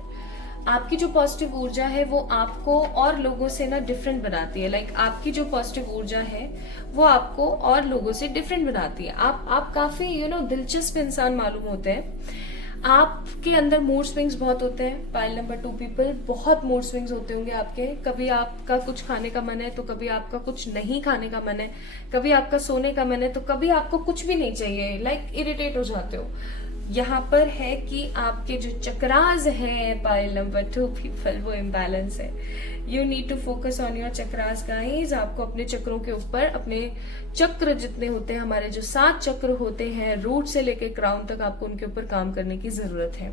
आपकी जो पॉजिटिव ऊर्जा है वो आपको और लोगों से ना डिफरेंट बनाती है. लाइक आपकी जो पॉजिटिव ऊर्जा है वो आपको और लोगों से डिफरेंट बनाती है. आप काफी दिलचस्प इंसान मालूम होते हैं. आपके अंदर मूड स्विंग्स बहुत होते हैं. पाइल नंबर 2 पीपल, बहुत मूड स्विंग्स होते होंगे आपके. कभी आपका कुछ खाने का मन है तो कभी आपका कुछ नहीं खाने का मन है, कभी आपका सोने का मन है तो कभी आपको कुछ भी नहीं चाहिए. लाइक इरिटेट हो जाते हो. यहाँ पर है कि आपके जो चक्रास हैं पाइल नंबर 2 पीपल, वो इम्बैलेंस है. You need to focus on your chakras guys. आपको अपने चक्रों के ऊपर, अपने चक्र जितने होते हैं, हमारे जो 7 चक्र होते हैं रूट से लेके क्राउन तक, आपको उनके ऊपर काम करने की जरूरत है.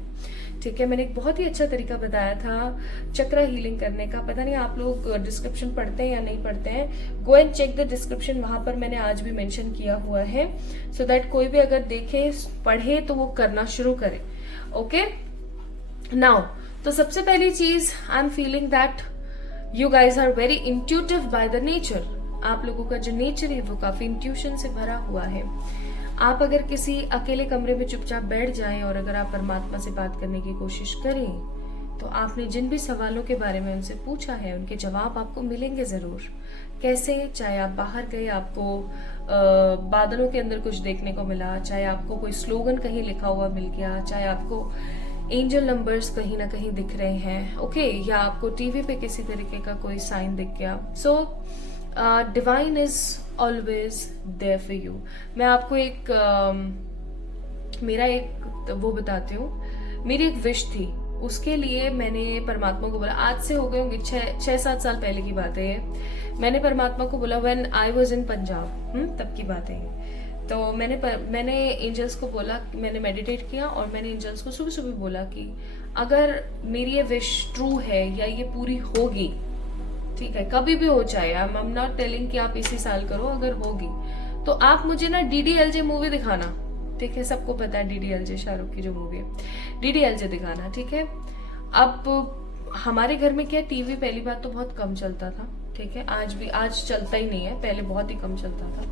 ठीक है, मैंने एक बहुत ही अच्छा तरीका बताया था चक्रा हीलिंग करने का। पता नहीं आप लोग डिस्क्रिप्शन पढ़ते हैं या नहीं पढ़ते हैं, go and check the description, वहां पर मैंने आज भी मेंशन किया हुआ है, सो दैट कोई भी अगर देखे पढ़े तो वो करना शुरू करे। ओके नाउ, तो सबसे पहली चीज, I am feeling that you guys are very intuitive by the nature. आप लोगों का जो नेचर है वो काफी इंट्यूशन से भरा हुआ है। आप अगर किसी अकेले कमरे में चुपचाप बैठ जाएं और अगर आप परमात्मा से बात करने की कोशिश करें, तो आपने जिन भी सवालों के बारे में उनसे पूछा है उनके जवाब आपको मिलेंगे जरूर। कैसे? चाहे आप बाहर गए, आपको बादलों के अंदर कुछ देखने को मिला, चाहे आपको कोई स्लोगन कहीं लिखा हुआ मिल गया, चाहे आपको एंजल नंबर्स कहीं ना कहीं दिख रहे हैं, ओके, या आपको टीवी पे किसी तरीके का कोई साइन दिख गया। So divine is always there for you. मैं आपको एक मेरा एक वो बताती हूँ, मेरी एक विश थी, उसके लिए मैंने परमात्मा को बोला, आज से हो गए होंगे 6-7 साल पहले की बात है ये। मैंने परमात्मा को बोला when I was in Punjab, तब की बात है ये। तो मैंने एंजल्स को बोला, मैंने मेडिटेट किया और मैंने एंजल्स को सुबह सुबह बोला कि अगर मेरी ये विश ट्रू है या ये पूरी होगी, ठीक है, कभी भी हो, चाहे आई एम नॉट टेलिंग कि आप इसी साल करो, अगर होगी तो आप मुझे ना DDLJ मूवी दिखाना, ठीक है, सबको पता है DDLJ शाहरुख की जो मूवी है, DDLJ दिखाना, ठीक है। अब हमारे घर में क्या, टीवी पहली बात तो बहुत कम चलता था, ठीक है, आज चलता ही नहीं है, पहले बहुत ही कम चलता था।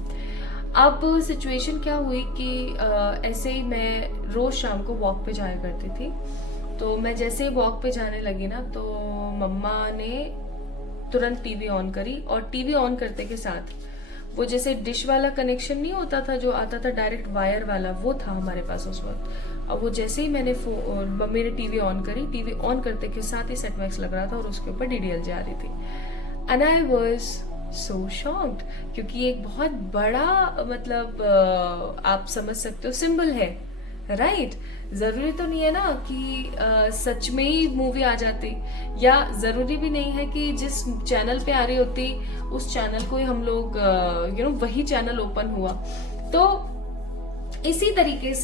अब सिचुएशन क्या हुई कि ऐसे ही मैं रोज शाम को वॉक पे जाया करती थी, तो मैं जैसे ही वॉक पे जाने लगी ना, तो मम्मा ने तुरंत टीवी ऑन करी, और टीवी ऑन करते के साथ वो जैसे डिश वाला कनेक्शन नहीं होता था जो आता था डायरेक्ट वायर वाला, वो था हमारे पास उस वक्त। और वो जैसे ही मम्मी ने टीवी ऑन करी, टीवी ऑन करते के साथ ही सेट मैक्स लग रहा था और उसके ऊपर DDLJ आ रही थी, and I was so shocked, क्योंकि एक बहुत बड़ा मतलब आप समझ सकते हो सिंबल है, राइट। जरूरी तो नहीं है ना कि सच में ही मूवी आ जाती, या जरूरी भी नहीं है कि जिस चैनल पे आ रही होती उस चैनल को ही हम लोग वही चैनल ओपन हुआ। तो इसी तरीके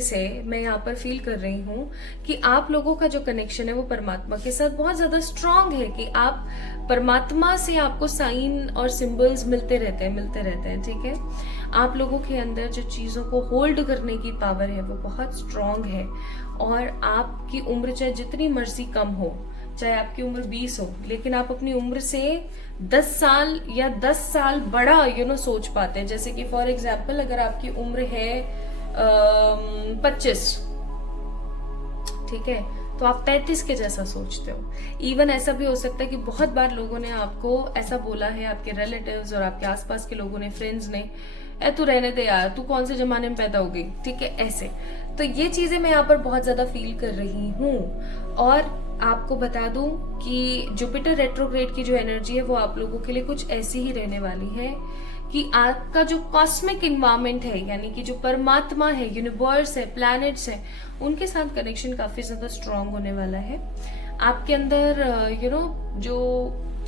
से मैं यहाँ पर फील कर रही हूँ कि आप लोगों का जो कनेक्शन है वो परमात्मा के साथ बहुत ज्यादा स्ट्रांग है, कि आप परमात्मा से, आपको साइन और सिंबल्स मिलते रहते हैं, ठीक है। आप लोगों के अंदर जो चीजों को होल्ड करने की पावर है वो बहुत स्ट्रांग है, और आपकी उम्र चाहे जितनी मर्जी कम हो, चाहे आपकी उम्र 20 हो, लेकिन आप अपनी उम्र से 10 साल या 10 साल बड़ा सोच पाते हैं। जैसे कि फॉर एग्जाम्पल अगर आपकी उम्र है 25, ठीक है, तो आप 35 के जैसा सोचते हो। इवन ऐसा भी हो सकता है कि बहुत बार लोगों ने आपको ऐसा बोला है, आपके रिलेटिव्स और आपके आसपास के लोगों ने, फ्रेंड्स ने, तू रहने दे यार, तू कौन से जमाने में पैदा हो गई, ठीक है, ऐसे। तो ये चीजें मैं यहाँ पर बहुत ज्यादा फील कर रही हूँ। और आपको बता दूं कि जुपिटर रेट्रोग्रेड की जो एनर्जी है वो आप लोगों के लिए कुछ ऐसी ही रहने वाली है कि आपका जो कॉस्मिक इन्वायरमेंट है, यानी कि जो परमात्मा है, यूनिवर्स है, प्लैनेट्स है, उनके साथ कनेक्शन काफी ज्यादा स्ट्रांग होने वाला है। आपके अंदर जो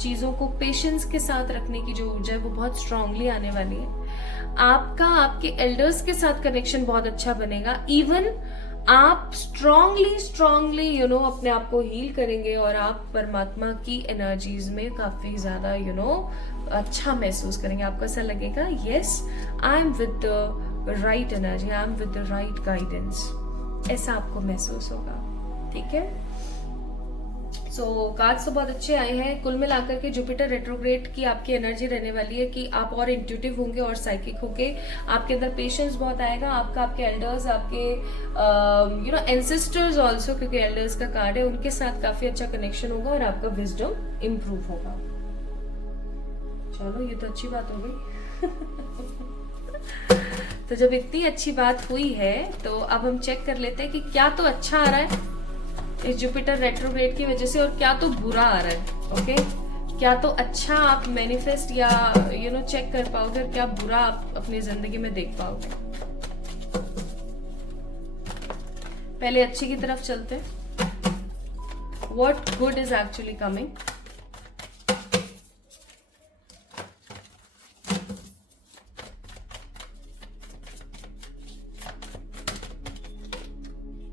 चीजों को पेशेंस के साथ रखने की जो ऊर्जा है वो बहुत स्ट्रांगली आने वाली है। आपका आपके एल्डर्स के साथ कनेक्शन बहुत अच्छा बनेगा। इवन आप स्ट्रांगली अपने आप को हील करेंगे और आप परमात्मा की एनर्जीज में काफी ज्यादा अच्छा महसूस करेंगे। आपको ऐसा लगेगा, yes, I am with the right energy, I am with the right guidance, ऐसा आपको महसूस होगा, ठीक है। सो कार्ड्स तो बहुत अच्छे आए हैं। कुल मिलाकर के जुपिटर रेट्रोग्रेड की आपकी एनर्जी रहने वाली है कि आप और इंट्यूटिव होंगे और साइकिक होंगे। आपके अंदर पेशेंस बहुत आएगा। आपके एल्डर्स, आपके एंसेस्टर्स ऑल्सो, क्योंकि एल्डर्स का कार्ड है, उनके साथ काफी अच्छा कनेक्शन होगा और आपका विजडम इम्प्रूव होगा। चलो, ये तो अच्छी बात हो गई। तो जब इतनी अच्छी बात हुई है तो अब हम चेक कर लेते हैं कि क्या तो अच्छा आ रहा है इस जुपिटर रेट्रोग्रेड की वजह से और क्या तो बुरा आ रहा है। ओके, क्या तो अच्छा आप मैनिफेस्ट या चेक कर पाओगे और क्या बुरा आप अपनी जिंदगी में देख पाओगे। पहले अच्छी की तरफ चलते हैं। What good is actually coming.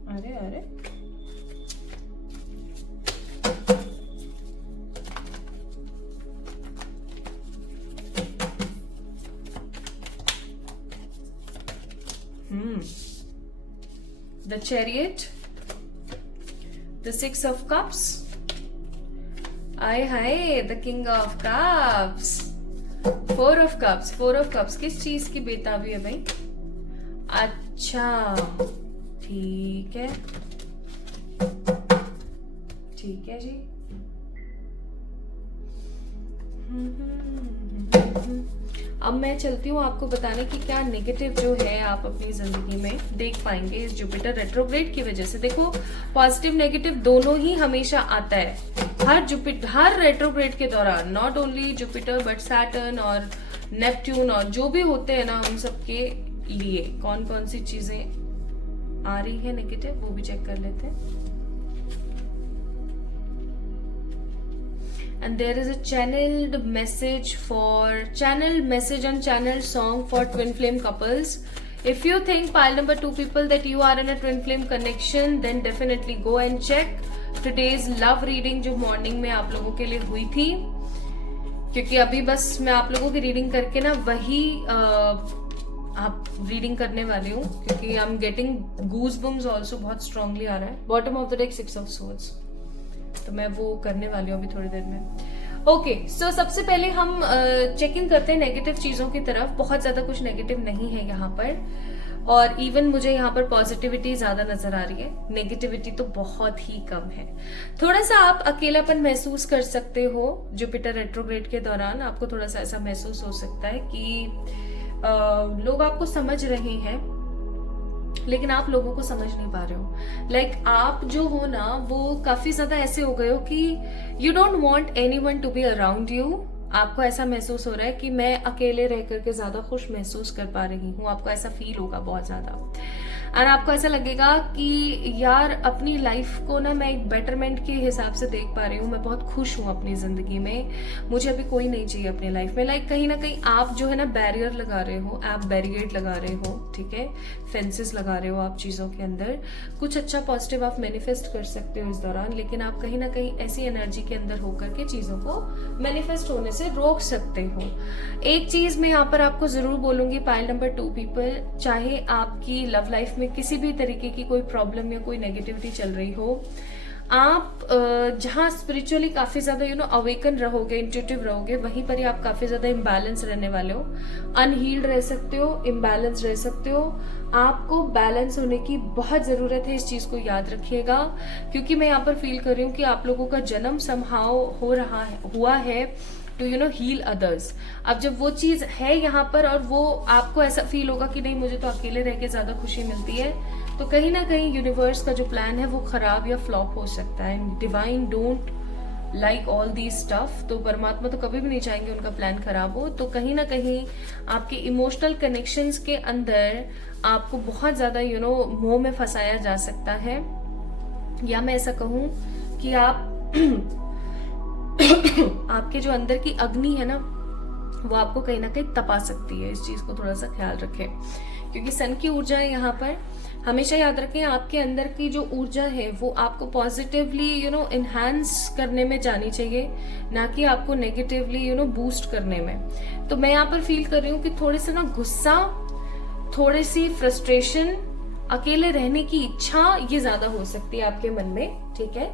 अरे the chariot, the 6 of cups, आए हाय the king of cups, 4 of cups, 4 of cups किस चीज की बेताबी है भाई? अच्छा ठीक है, ठीक है जी। अब मैं चलती हूँ आपको बताने की क्या नेगेटिव जो है आप अपनी जिंदगी में देख पाएंगे इस जुपिटर रेट्रोग्रेड की वजह से। देखो पॉजिटिव नेगेटिव दोनों ही हमेशा आता है हर रेट्रोग्रेड के दौरान, not only Jupiter but Saturn और नेपट्यून और जो भी होते हैं ना उन सब के लिए कौन कौन सी चीजें आ रही है नेगेटिव वो भी चेक कर लेते हैं। And there is a channeled message and channeled song for twin flame couples. If you think pile number 2 people that you are in a twin flame connection, then definitely go and check today's love reading जो morning में आप लोगों के लिए हुई थी, क्योंकि अभी बस मैं आप लोगों की रीडिंग करके ना वही आप रीडिंग करने वाली हूँ, क्योंकि I am getting goosebumps also बहुत स्ट्रांगली आ रहा है। Bottom of the deck 6 of swords, तो मैं वो करने वाली हूँ अभी थोड़ी देर में। ओके सो सबसे पहले हम चेकिंग करते हैं नेगेटिव चीजों की तरफ। बहुत ज्यादा कुछ नेगेटिव नहीं है यहाँ पर, और इवन मुझे यहाँ पर पॉजिटिविटी ज्यादा नजर आ रही है, नेगेटिविटी तो बहुत ही कम है। थोड़ा सा आप अकेलापन महसूस कर सकते हो जुपिटर रेट्रोग्रेड के दौरान, आपको थोड़ा सा ऐसा महसूस हो सकता है कि लोग आपको समझ रहे हैं लेकिन आप लोगों को समझ नहीं पा रहे हो। लाइक आप जो हो ना वो काफी ज्यादा ऐसे हो गए हो कि you don't want anyone to be around you. आपको ऐसा महसूस हो रहा है कि मैं अकेले रह करके ज्यादा खुश महसूस कर पा रही हूँ, आपको ऐसा फील होगा बहुत ज्यादा। और आपको ऐसा लगेगा कि यार अपनी लाइफ को ना मैं एक बेटरमेंट के हिसाब से देख पा रही हूँ, मैं बहुत खुश हूँ अपनी जिंदगी में, मुझे अभी कोई नहीं चाहिए अपनी लाइफ में। लाइक कहीं ना कहीं आप जो है ना बैरियर लगा रहे हो, आप बैरिकेड लगा रहे हो, ठीक है, फेंसेस लगा रहे हो आप चीजों के अंदर। कुछ अच्छा पॉजिटिव आप मैनिफेस्ट कर सकते हो इस दौरान, लेकिन आप कहीं ना कहीं ऐसी एनर्जी के अंदर होकर के चीजों को मैनिफेस्ट होने से रोक सकते हो। एक चीज मैं यहाँ पर आपको जरूर बोलूंगी, पाइल नंबर 2 पीपल, चाहे आपकी लव लाइफ में किसी भी तरीके की कोई प्रॉब्लम या कोई नेगेटिविटी चल रही हो, आप जहाँ स्पिरिचुअली काफी ज्यादा अवेकन रहोगे, इंट्यूटिव रहोगे, वहीं पर ही आप काफी ज्यादा इम्बैलेंस रहने वाले हो, अनहील्ड रह सकते हो, इम्बैलेंस रह सकते हो। आपको बैलेंस होने की बहुत जरूरत है, इस चीज को याद रखिएगा, क्योंकि मैं यहाँ पर फील कर रही हूँ कि आप लोगों का जन्म समहाउ हुआ है टू हील अदर्स। अब जब वो चीज है यहाँ पर और वो आपको ऐसा फील होगा कि नहीं मुझे तो अकेले रह के ज्यादा खुशी मिलती है, तो कहीं ना कहीं यूनिवर्स का जो प्लान है वो खराब या फ्लॉप हो सकता है। Divine don't like all the stuff, तो परमात्मा तो कभी भी नहीं चाहेंगे उनका प्लान खराब हो। तो कहीं ना कहीं आपके इमोशनल कनेक्शंस के अंदर आपको बहुत ज्यादा मोह में फंसाया जा सकता है, या मैं ऐसा कहूं कि आप आपके जो अंदर की अग्नि है ना वो आपको कहीं ना कहीं तपा सकती है। इस चीज को थोड़ा सा ख्याल रखें, क्योंकि सन की ऊर्जा है यहाँ पर। हमेशा याद रखें आपके अंदर की जो ऊर्जा है वो आपको पॉजिटिवली इनहैंस करने में जानी चाहिए, ना कि आपको नेगेटिवली बूस्ट करने में। तो मैं यहाँ पर फील कर रही हूँ कि थोड़े से ना गुस्सा, थोड़ी सी फ्रस्ट्रेशन, अकेले रहने की इच्छा ये ज्यादा हो सकती है आपके मन में, ठीक है।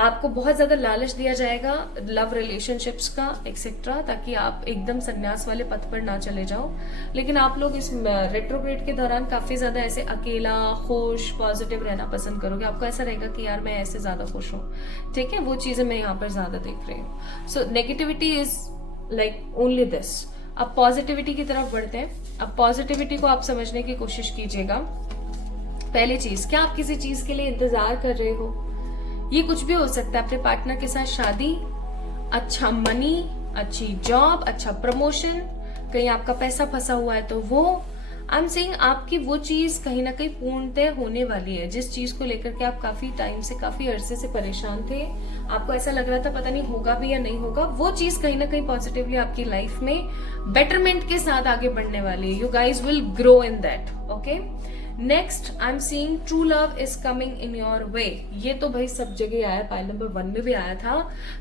आपको बहुत ज्यादा लालच दिया जाएगा लव रिलेशनशिप्स का एक्सेट्रा, ताकि आप एकदम संन्यास वाले पथ पर ना चले जाओ। लेकिन आप लोग इस रेट्रोग्रेड के दौरान काफी ज्यादा ऐसे अकेला, खुश, पॉजिटिव रहना पसंद करोगे। आपको ऐसा रहेगा कि यार मैं ऐसे ज्यादा खुश हूँ, ठीक है। वो चीजें मैं यहाँ पर ज्यादा देख रही हूँ। So negativity is like only this. अब पॉजिटिविटी की तरफ बढ़ते हैं। अब पॉजिटिविटी को आप समझने की कोशिश कीजिएगा। पहली चीज, क्या आप किसी चीज के लिए इंतजार कर रहे हो? ये कुछ भी हो सकता है, अपने पार्टनर के साथ शादी, अच्छा मनी, अच्छी जॉब, अच्छा प्रमोशन, कहीं आपका पैसा फंसा हुआ है तो वो। आई एम सेइंग आपकी वो चीज कहीं ना कहीं पूर्णतः होने वाली है, जिस चीज को लेकर के आप काफी टाइम से, काफी अरसे से परेशान थे, आपको ऐसा लग रहा था पता नहीं होगा भी या नहीं होगा, वो चीज कहीं ना कहीं पॉजिटिवली आपकी लाइफ में बेटरमेंट के साथ आगे बढ़ने वाली है। You guys will grow in that, okay. Next I am seeing true love is coming in your way. ये तो भाई सब जगह आया, पाइल नंबर 1 में भी आया था।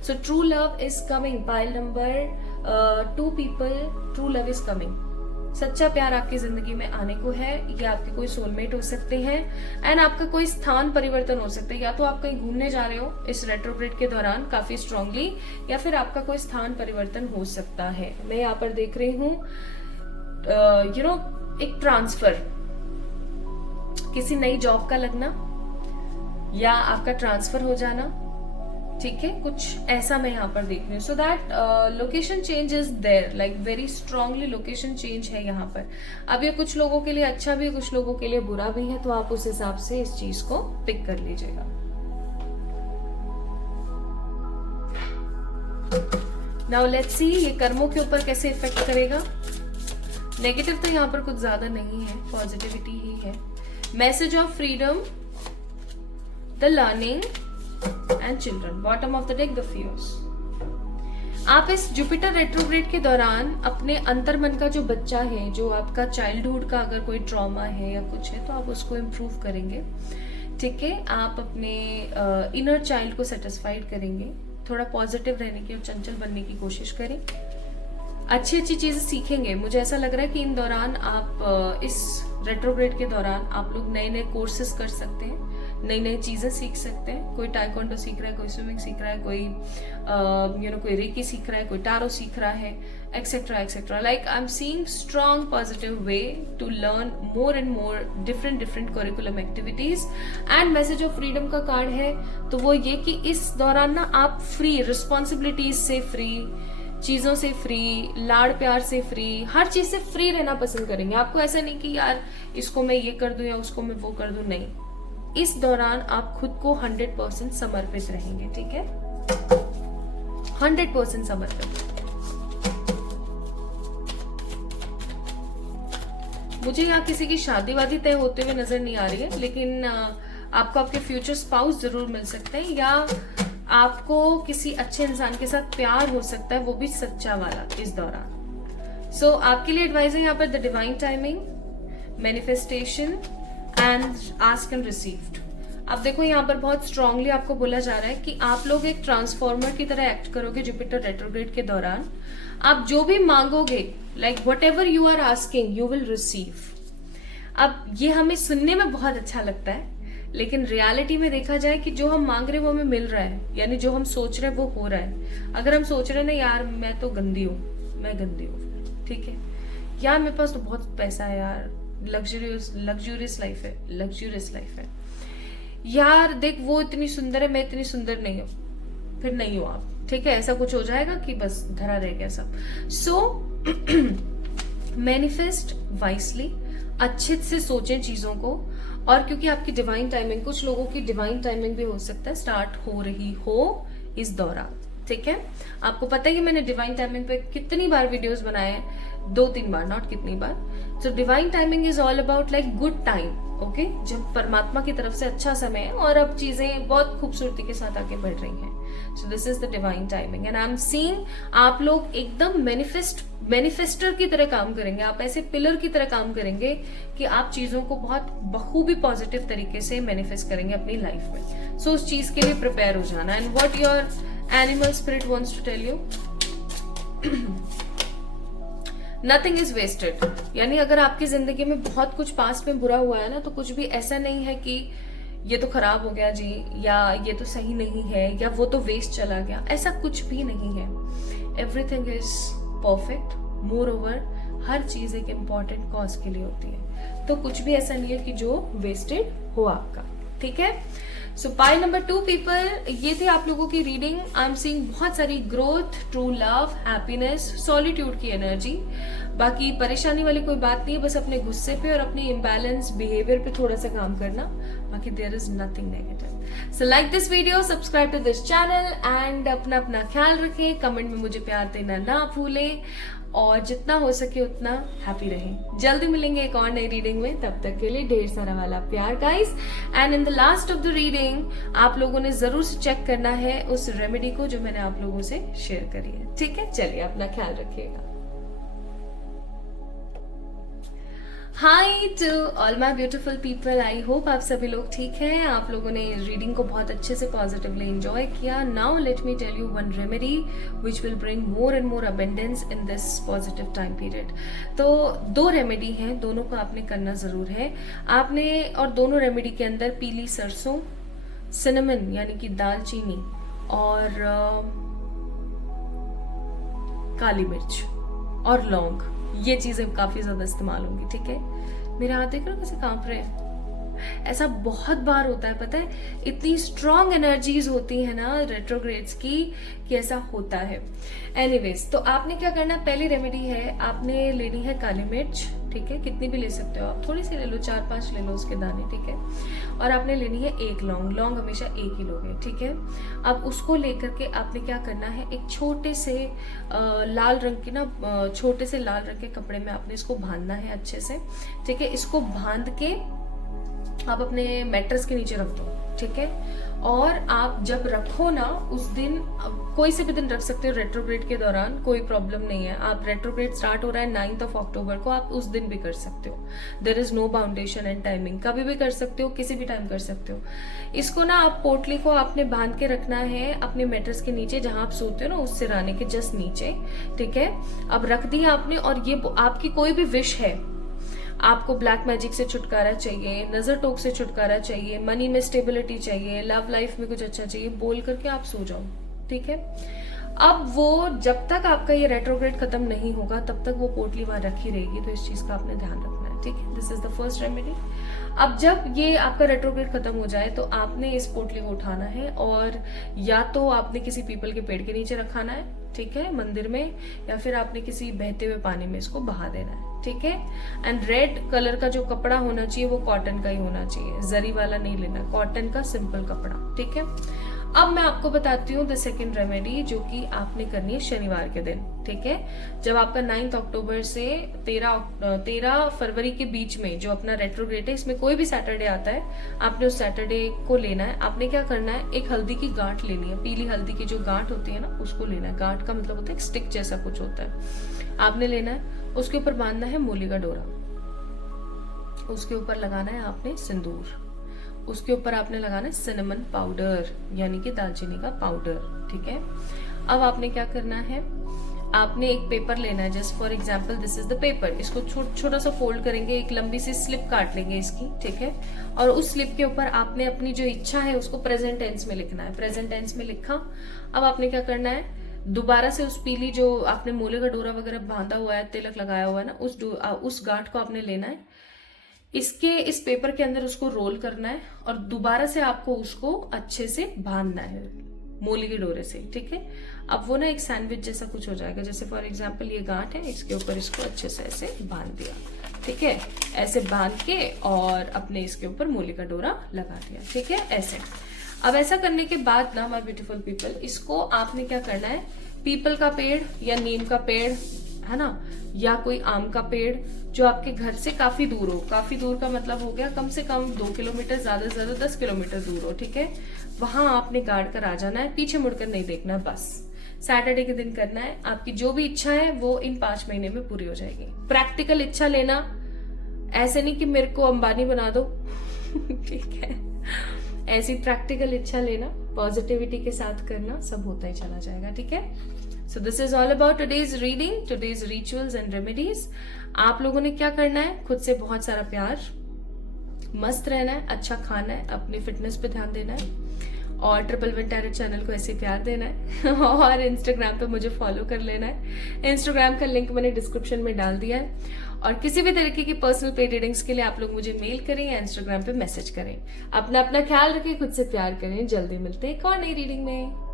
So true love is coming, pile number 2 people, true love is coming. सच्चा प्यार आपकी जिंदगी में आने को है। ये आपके कोई सोलमेट हो सकते हैं एंड आपका कोई स्थान परिवर्तन हो सकता है। या तो आप कहीं घूमने जा रहे हो इस रेट्रोग्रेड के दौरान काफी स्ट्रांगली, या फिर आपका कोई स्थान परिवर्तन हो सकता है। मैं यहाँ पर देख रही हूँ एक ट्रांसफर, किसी नई जॉब का लगना या आपका ट्रांसफर हो जाना, ठीक है, कुछ ऐसा मैं यहाँ पर देख रही हूँ। So that location change is there, like very strongly location change है यहाँ पर। अब ये कुछ लोगों के लिए अच्छा भी है, कुछ लोगों के लिए बुरा भी है, तो आप उस हिसाब से इस चीज को पिक कर लीजिएगा। नाउ लेट्स सी ये कर्मों के ऊपर कैसे इफेक्ट करेगा। नेगेटिव तो यहाँ पर कुछ ज्यादा नहीं है, पॉजिटिविटी ही है। Message of freedom, the learning and children, bottom of the deck the fears. आप इस जुपिटर रेट्रोग्रेड के दौरान अपने अंतर्मन का जो बच्चा है, जो आपका चाइल्डहुड का अगर कोई ट्रॉमा है या कुछ है, तो आप उसको इम्प्रूव करेंगे, ठीक है। आप अपने इनर चाइल्ड को सेटिस्फाइड करेंगे, थोड़ा पॉजिटिव रहने की और चंचल बनने की कोशिश करें, अच्छी अच्छी चीजें सीखेंगे। मुझे ऐसा लग रहा है कि इन दौरान आप इस रेट्रोग्रेड के दौरान आप लोग नए नए कोर्सेज कर सकते हैं, नई नई चीजें सीख सकते हैं। कोई टाइकोंडो सीख रहा है, कोई स्विमिंग सीख रहा है, कोई कोई रेकी सीख रहा है, कोई टारो सीख रहा है, etcetera etcetera. Like I am seeing strong positive way to learn more and more different curriculum activities. And message of freedom का कार्ड है, तो वो ये कि इस दौरान ना आप फ्री, रिस्पॉन्सिबिलिटीज से फ्री, चीजों से फ्री, लाड़ प्यार से फ्री, हर चीज से फ्री रहना पसंद करेंगे। आपको ऐसा नहीं कि यार इसको मैं ये कर दूं या उसको मैं वो कर दूं, नहीं। इस दौरान आप खुद को 100% समर्पित रहेंगे, ठीक है, 100% समर्पित। मुझे यहाँ किसी की शादी वादी तय होते हुए नजर नहीं आ रही है, लेकिन आपको आपके फ्यूचर स्पाउस जरूर मिल सकते हैं, या आपको किसी अच्छे इंसान के साथ प्यार हो सकता है, वो भी सच्चा वाला इस दौरान। सो आपके लिए एडवाइस है यहाँ पर the divine timing, manifestation and ask and received. अब देखो यहाँ पर बहुत स्ट्रांगली आपको बोला जा रहा है कि आप लोग एक ट्रांसफॉर्मर की तरह एक्ट करोगे जुपिटर रेट्रोग्रेड के दौरान। आप जो भी मांगोगे, like whatever you are asking you will receive. अब ये हमें सुनने में बहुत अच्छा लगता है, लेकिन रियलिटी में देखा जाए कि जो हम मांग रहे हैं वो हमें मिल रहा है, यानी जो हम सोच रहे हैं वो हो रहा है। अगर हम सोच रहे हैं ना यार मैं तो गंदी हूँ, मैं गंदी हूँ, ठीक है, यार मेरे पास तो बहुत पैसा है, यार लग्जूरियस लाइफ है, यार देख वो इतनी सुंदर है, मैं इतनी सुंदर नहीं हूँ, फिर नहीं हो आप, ठीक है। ऐसा कुछ हो जाएगा कि बस धरा रह गया सब। सो मैनिफेस्ट वाइसली, अच्छे से सोचें चीजों को। और क्योंकि आपकी डिवाइन टाइमिंग, कुछ लोगों की डिवाइन टाइमिंग भी हो सकता है स्टार्ट हो रही हो इस दौरान, ठीक है। आपको पता है कि मैंने डिवाइन टाइमिंग पे कितनी बार वीडियोस बनाए हैं, 2-3 बार, नॉट कितनी बार। So divine timing is all about like good time, okay, जब परमात्मा की तरफ से अच्छा समय है और अब चीजें बहुत खूबसूरती के साथ आगे बढ़ रही हैं। So this is the divine timing and I am seeing आप लोग एकदम मैनिफेस्टर की तरह काम करेंगे। आप ऐसे पिलर की तरह काम करेंगे कि आप चीजों को बहुत बखूबी पॉजिटिव तरीके से मैनिफेस्ट करेंगे अपनी लाइफ में। सो उस चीज के लिए प्रिपेयर हो जाना। And what your animal spirit wants to tell you, nothing is wasted. यानी अगर आपकी जिंदगी में बहुत कुछ पास्ट में बुरा हुआ है ना, तो कुछ भी ऐसा नहीं है कि ये तो खराब हो गया जी, या ये तो सही नहीं है, या वो तो वेस्ट चला गया, ऐसा कुछ भी नहीं है। Everything is perfect. More over हर चीज एक इम्पॉर्टेंट कॉज के लिए होती है, तो कुछ भी ऐसा नहीं है कि जो वेस्टेड हो आपका, ठीक है। सो पाइल नंबर 2 पीपल, ये थी आप लोगों की रीडिंग। आई एम सीइंग बहुत सारी growth, true love, happiness, solitude की एनर्जी। बाकी परेशानी वाली कोई बात नहीं है, बस अपने गुस्से पे और अपने इम्बैलेंस बिहेवियर पे थोड़ा सा काम करना, बाकी there is nothing negative. So like this video, subscribe to this channel and अपना ख्याल रखें। कमेंट में मुझे प्यार देना ना भूलें और जितना हो सके उतना हैप्पी रहें। जल्दी मिलेंगे एक और नई रीडिंग में, तब तक के लिए ढेर सारा वाला प्यार guys. And in the last of the reading आप लोगों ने जरूर से चेक करना है उस रेमेडी को जो मैंने आप लोगों से शेयर करी है, ठीक है। चलिए अपना ख्याल रखिएगा। Hi to all my beautiful people, I hope आप सभी लोग ठीक हैं, आप लोगों ने रीडिंग को बहुत अच्छे से पॉजिटिवली एंजॉय किया. Now let me tell you one remedy which will bring more and more abundance in this positive time period. तो 2 रेमेडी हैं, दोनों को आपने करना जरूर है. आपने और दोनों रेमेडी के अंदर पीली सरसों, सिनेमन यानी कि दालचीनी और काली मिर्च और लौंग, ये चीजें काफी ज्यादा इस्तेमाल होंगी. ठीक है, मेरे हाथ देख रहे हो कैसे कांप रहे हैं. ऐसा बहुत बार होता है, पता है, इतनी स्ट्रॉन्ग एनर्जीज होती है ना रेट्रोग्रेड्स की कि ऐसा होता है. एनीवेज, तो आपने क्या करना है, पहली रेमेडी है, आपने लेनी है काली मिर्च. ठीक है, कितनी भी ले सकते हो आप, थोड़ी सी ले लो, 4-5 ले लो उसके दाने. ठीक है, और आपने लेनी है 1 लौंग. लौंग हमेशा 1 ही लोगे. ठीक है, अब उसको लेकर के आपने क्या करना है, एक छोटे से लाल रंग की ना, छोटे से लाल रंग के कपड़े में आपने इसको बांधना है अच्छे से. ठीक है, इसको बांध के आप अपने मैट्रेस के नीचे रख दो. ठीक है, और आप जब रखो ना उस दिन, कोई से भी दिन रख सकते हो रेट्रोग्रेड के दौरान, कोई प्रॉब्लम नहीं है. आप रेट्रोग्रेड स्टार्ट हो रहा है 9th of October को, आप उस दिन भी कर सकते हो. There is no boundation and timing, कभी भी कर सकते हो, किसी भी टाइम कर सकते हो. इसको ना आप पोटली को आपने बांध के रखना है अपने मैट्रेस के नीचे, जहां आप सोते हो ना उस सिराने के जस्ट नीचे. ठीक है, अब रख दिया आपने, और ये आपकी कोई भी विश है, आपको ब्लैक मैजिक से छुटकारा चाहिए, नजर टोक से छुटकारा चाहिए, मनी में स्टेबिलिटी चाहिए, लव लाइफ में कुछ अच्छा चाहिए, बोल करके आप सो जाओ. ठीक है, अब वो जब तक आपका ये रेट्रोग्रेड खत्म नहीं होगा तब तक वो पोटली वहां रखी रहेगी. तो इस चीज का आपने ध्यान रखना है. ठीक है, this is the first remedy. अब जब ये आपका रेट्रोग्रेड खत्म हो जाए तो आपने इस पोटली को उठाना है, और या तो आपने किसी पीपल के पेड़ के नीचे रखाना है, ठीक है, मंदिर में, या फिर आपने किसी बहते हुए पानी में इसको बहा देना है. ठीक है, एंड रेड कलर का जो कपड़ा होना चाहिए वो कॉटन का ही होना चाहिए, जरी वाला नहीं लेना, कॉटन का सिंपल कपड़ा. ठीक है, अब मैं आपको बताती हूँ द सेकेंड रेमेडी, जो कि आपने करनी है शनिवार के दिन. ठीक है, जब आपका 9th October से 13 फरवरी के बीच में जो अपना रेट्रोग्रेड है, इसमें कोई भी सैटरडे आता है, आपने उस सैटरडे को लेना है. आपने क्या करना है, एक हल्दी की गांठ लेनी है, पीली हल्दी की जो गांठ होती है ना उसको लेना है. गांठ का मतलब होता है एक स्टिक जैसा कुछ होता है, आपने लेना है. उसके ऊपर बांधना है मूली का डोरा, उसके ऊपर लगाना है आपने सिंदूर, उसके ऊपर आपने लगाना है सिनेमन पाउडर यानी कि दालचीनी का पाउडर. ठीक है, अब आपने क्या करना है, आपने एक पेपर लेना है, just for example this is the paper. इसको छोटा सा फोल्ड करेंगे, एक लंबी सी स्लिप काट लेंगे इसकी. ठीक है, और उस स्लिप के ऊपर आपने अपनी जो इच्छा है उसको प्रेजेंट टेंस में लिखना है. प्रेजेंट टेंस में लिखा. अब आपने क्या करना है, दोबारा से उस पीली जो आपने मूले का डोरा वगैरह बांधा हुआ है, तिलक लगाया हुआ है ना, उस गांठ को आपने लेना है, इस पेपर के अंदर उसको रोल करना है, और दोबारा से आपको उसको अच्छे से बांधना है मूली के डोरे से. ठीक है, अब वो ना एक सैंडविच जैसा कुछ हो जाएगा. जैसे फॉर एग्जांपल ये गांठ है, इसके ऊपर इसको अच्छे से ऐसे बांध दिया. ठीक है, ऐसे बांध के और अपने इसके ऊपर मूली का डोरा लगा दिया. ठीक है, ऐसे. अब ऐसा करने के बाद ना माय ब्यूटीफुल पीपल, इसको आपने क्या करना है, पीपल का पेड़ या नीम का पेड़ है ना, या कोई आम का पेड़ जो आपके घर से काफी दूर हो, काफी दूर का मतलब हो गया कम से कम 2 किलोमीटर, ज्यादा से ज्यादा 10 किलोमीटर दूर हो. ठीक है, वहां आपने गाड़ कर आ जाना है, पीछे मुड़कर नहीं देखना. बस सैटरडे के दिन करना है. आपकी जो भी इच्छा है वो इन 5 महीने में पूरी हो जाएगी. प्रैक्टिकल इच्छा लेना, ऐसे नहीं कि मेरे को अंबानी बना दो. ठीक है, ऐसी प्रैक्टिकल इच्छा लेना, पॉजिटिविटी के साथ करना, सब होता ही चला जाएगा. ठीक है, so this is all about today's reading, today's rituals and remedies. आप लोगों ने क्या करना है, खुद से बहुत सारा प्यार, मस्त रहना है, अच्छा खाना है, अपनी फिटनेस पे ध्यान देना है, और 111 टैरोट चैनल को ऐसे प्यार देना है. और इंस्टाग्राम पे मुझे फॉलो कर लेना है. इंस्टाग्राम का लिंक मैंने डिस्क्रिप्शन में डाल दिया है. और किसी भी तरीके की पर्सनल पेड रीडिंग्स के लिए आप लोग मुझे मेल करें या इंस्टाग्राम पे मैसेज करें. अपना ख्याल रखें, खुद से प्यार करें. जल्दी मिलते हैं एक और नई रीडिंग में.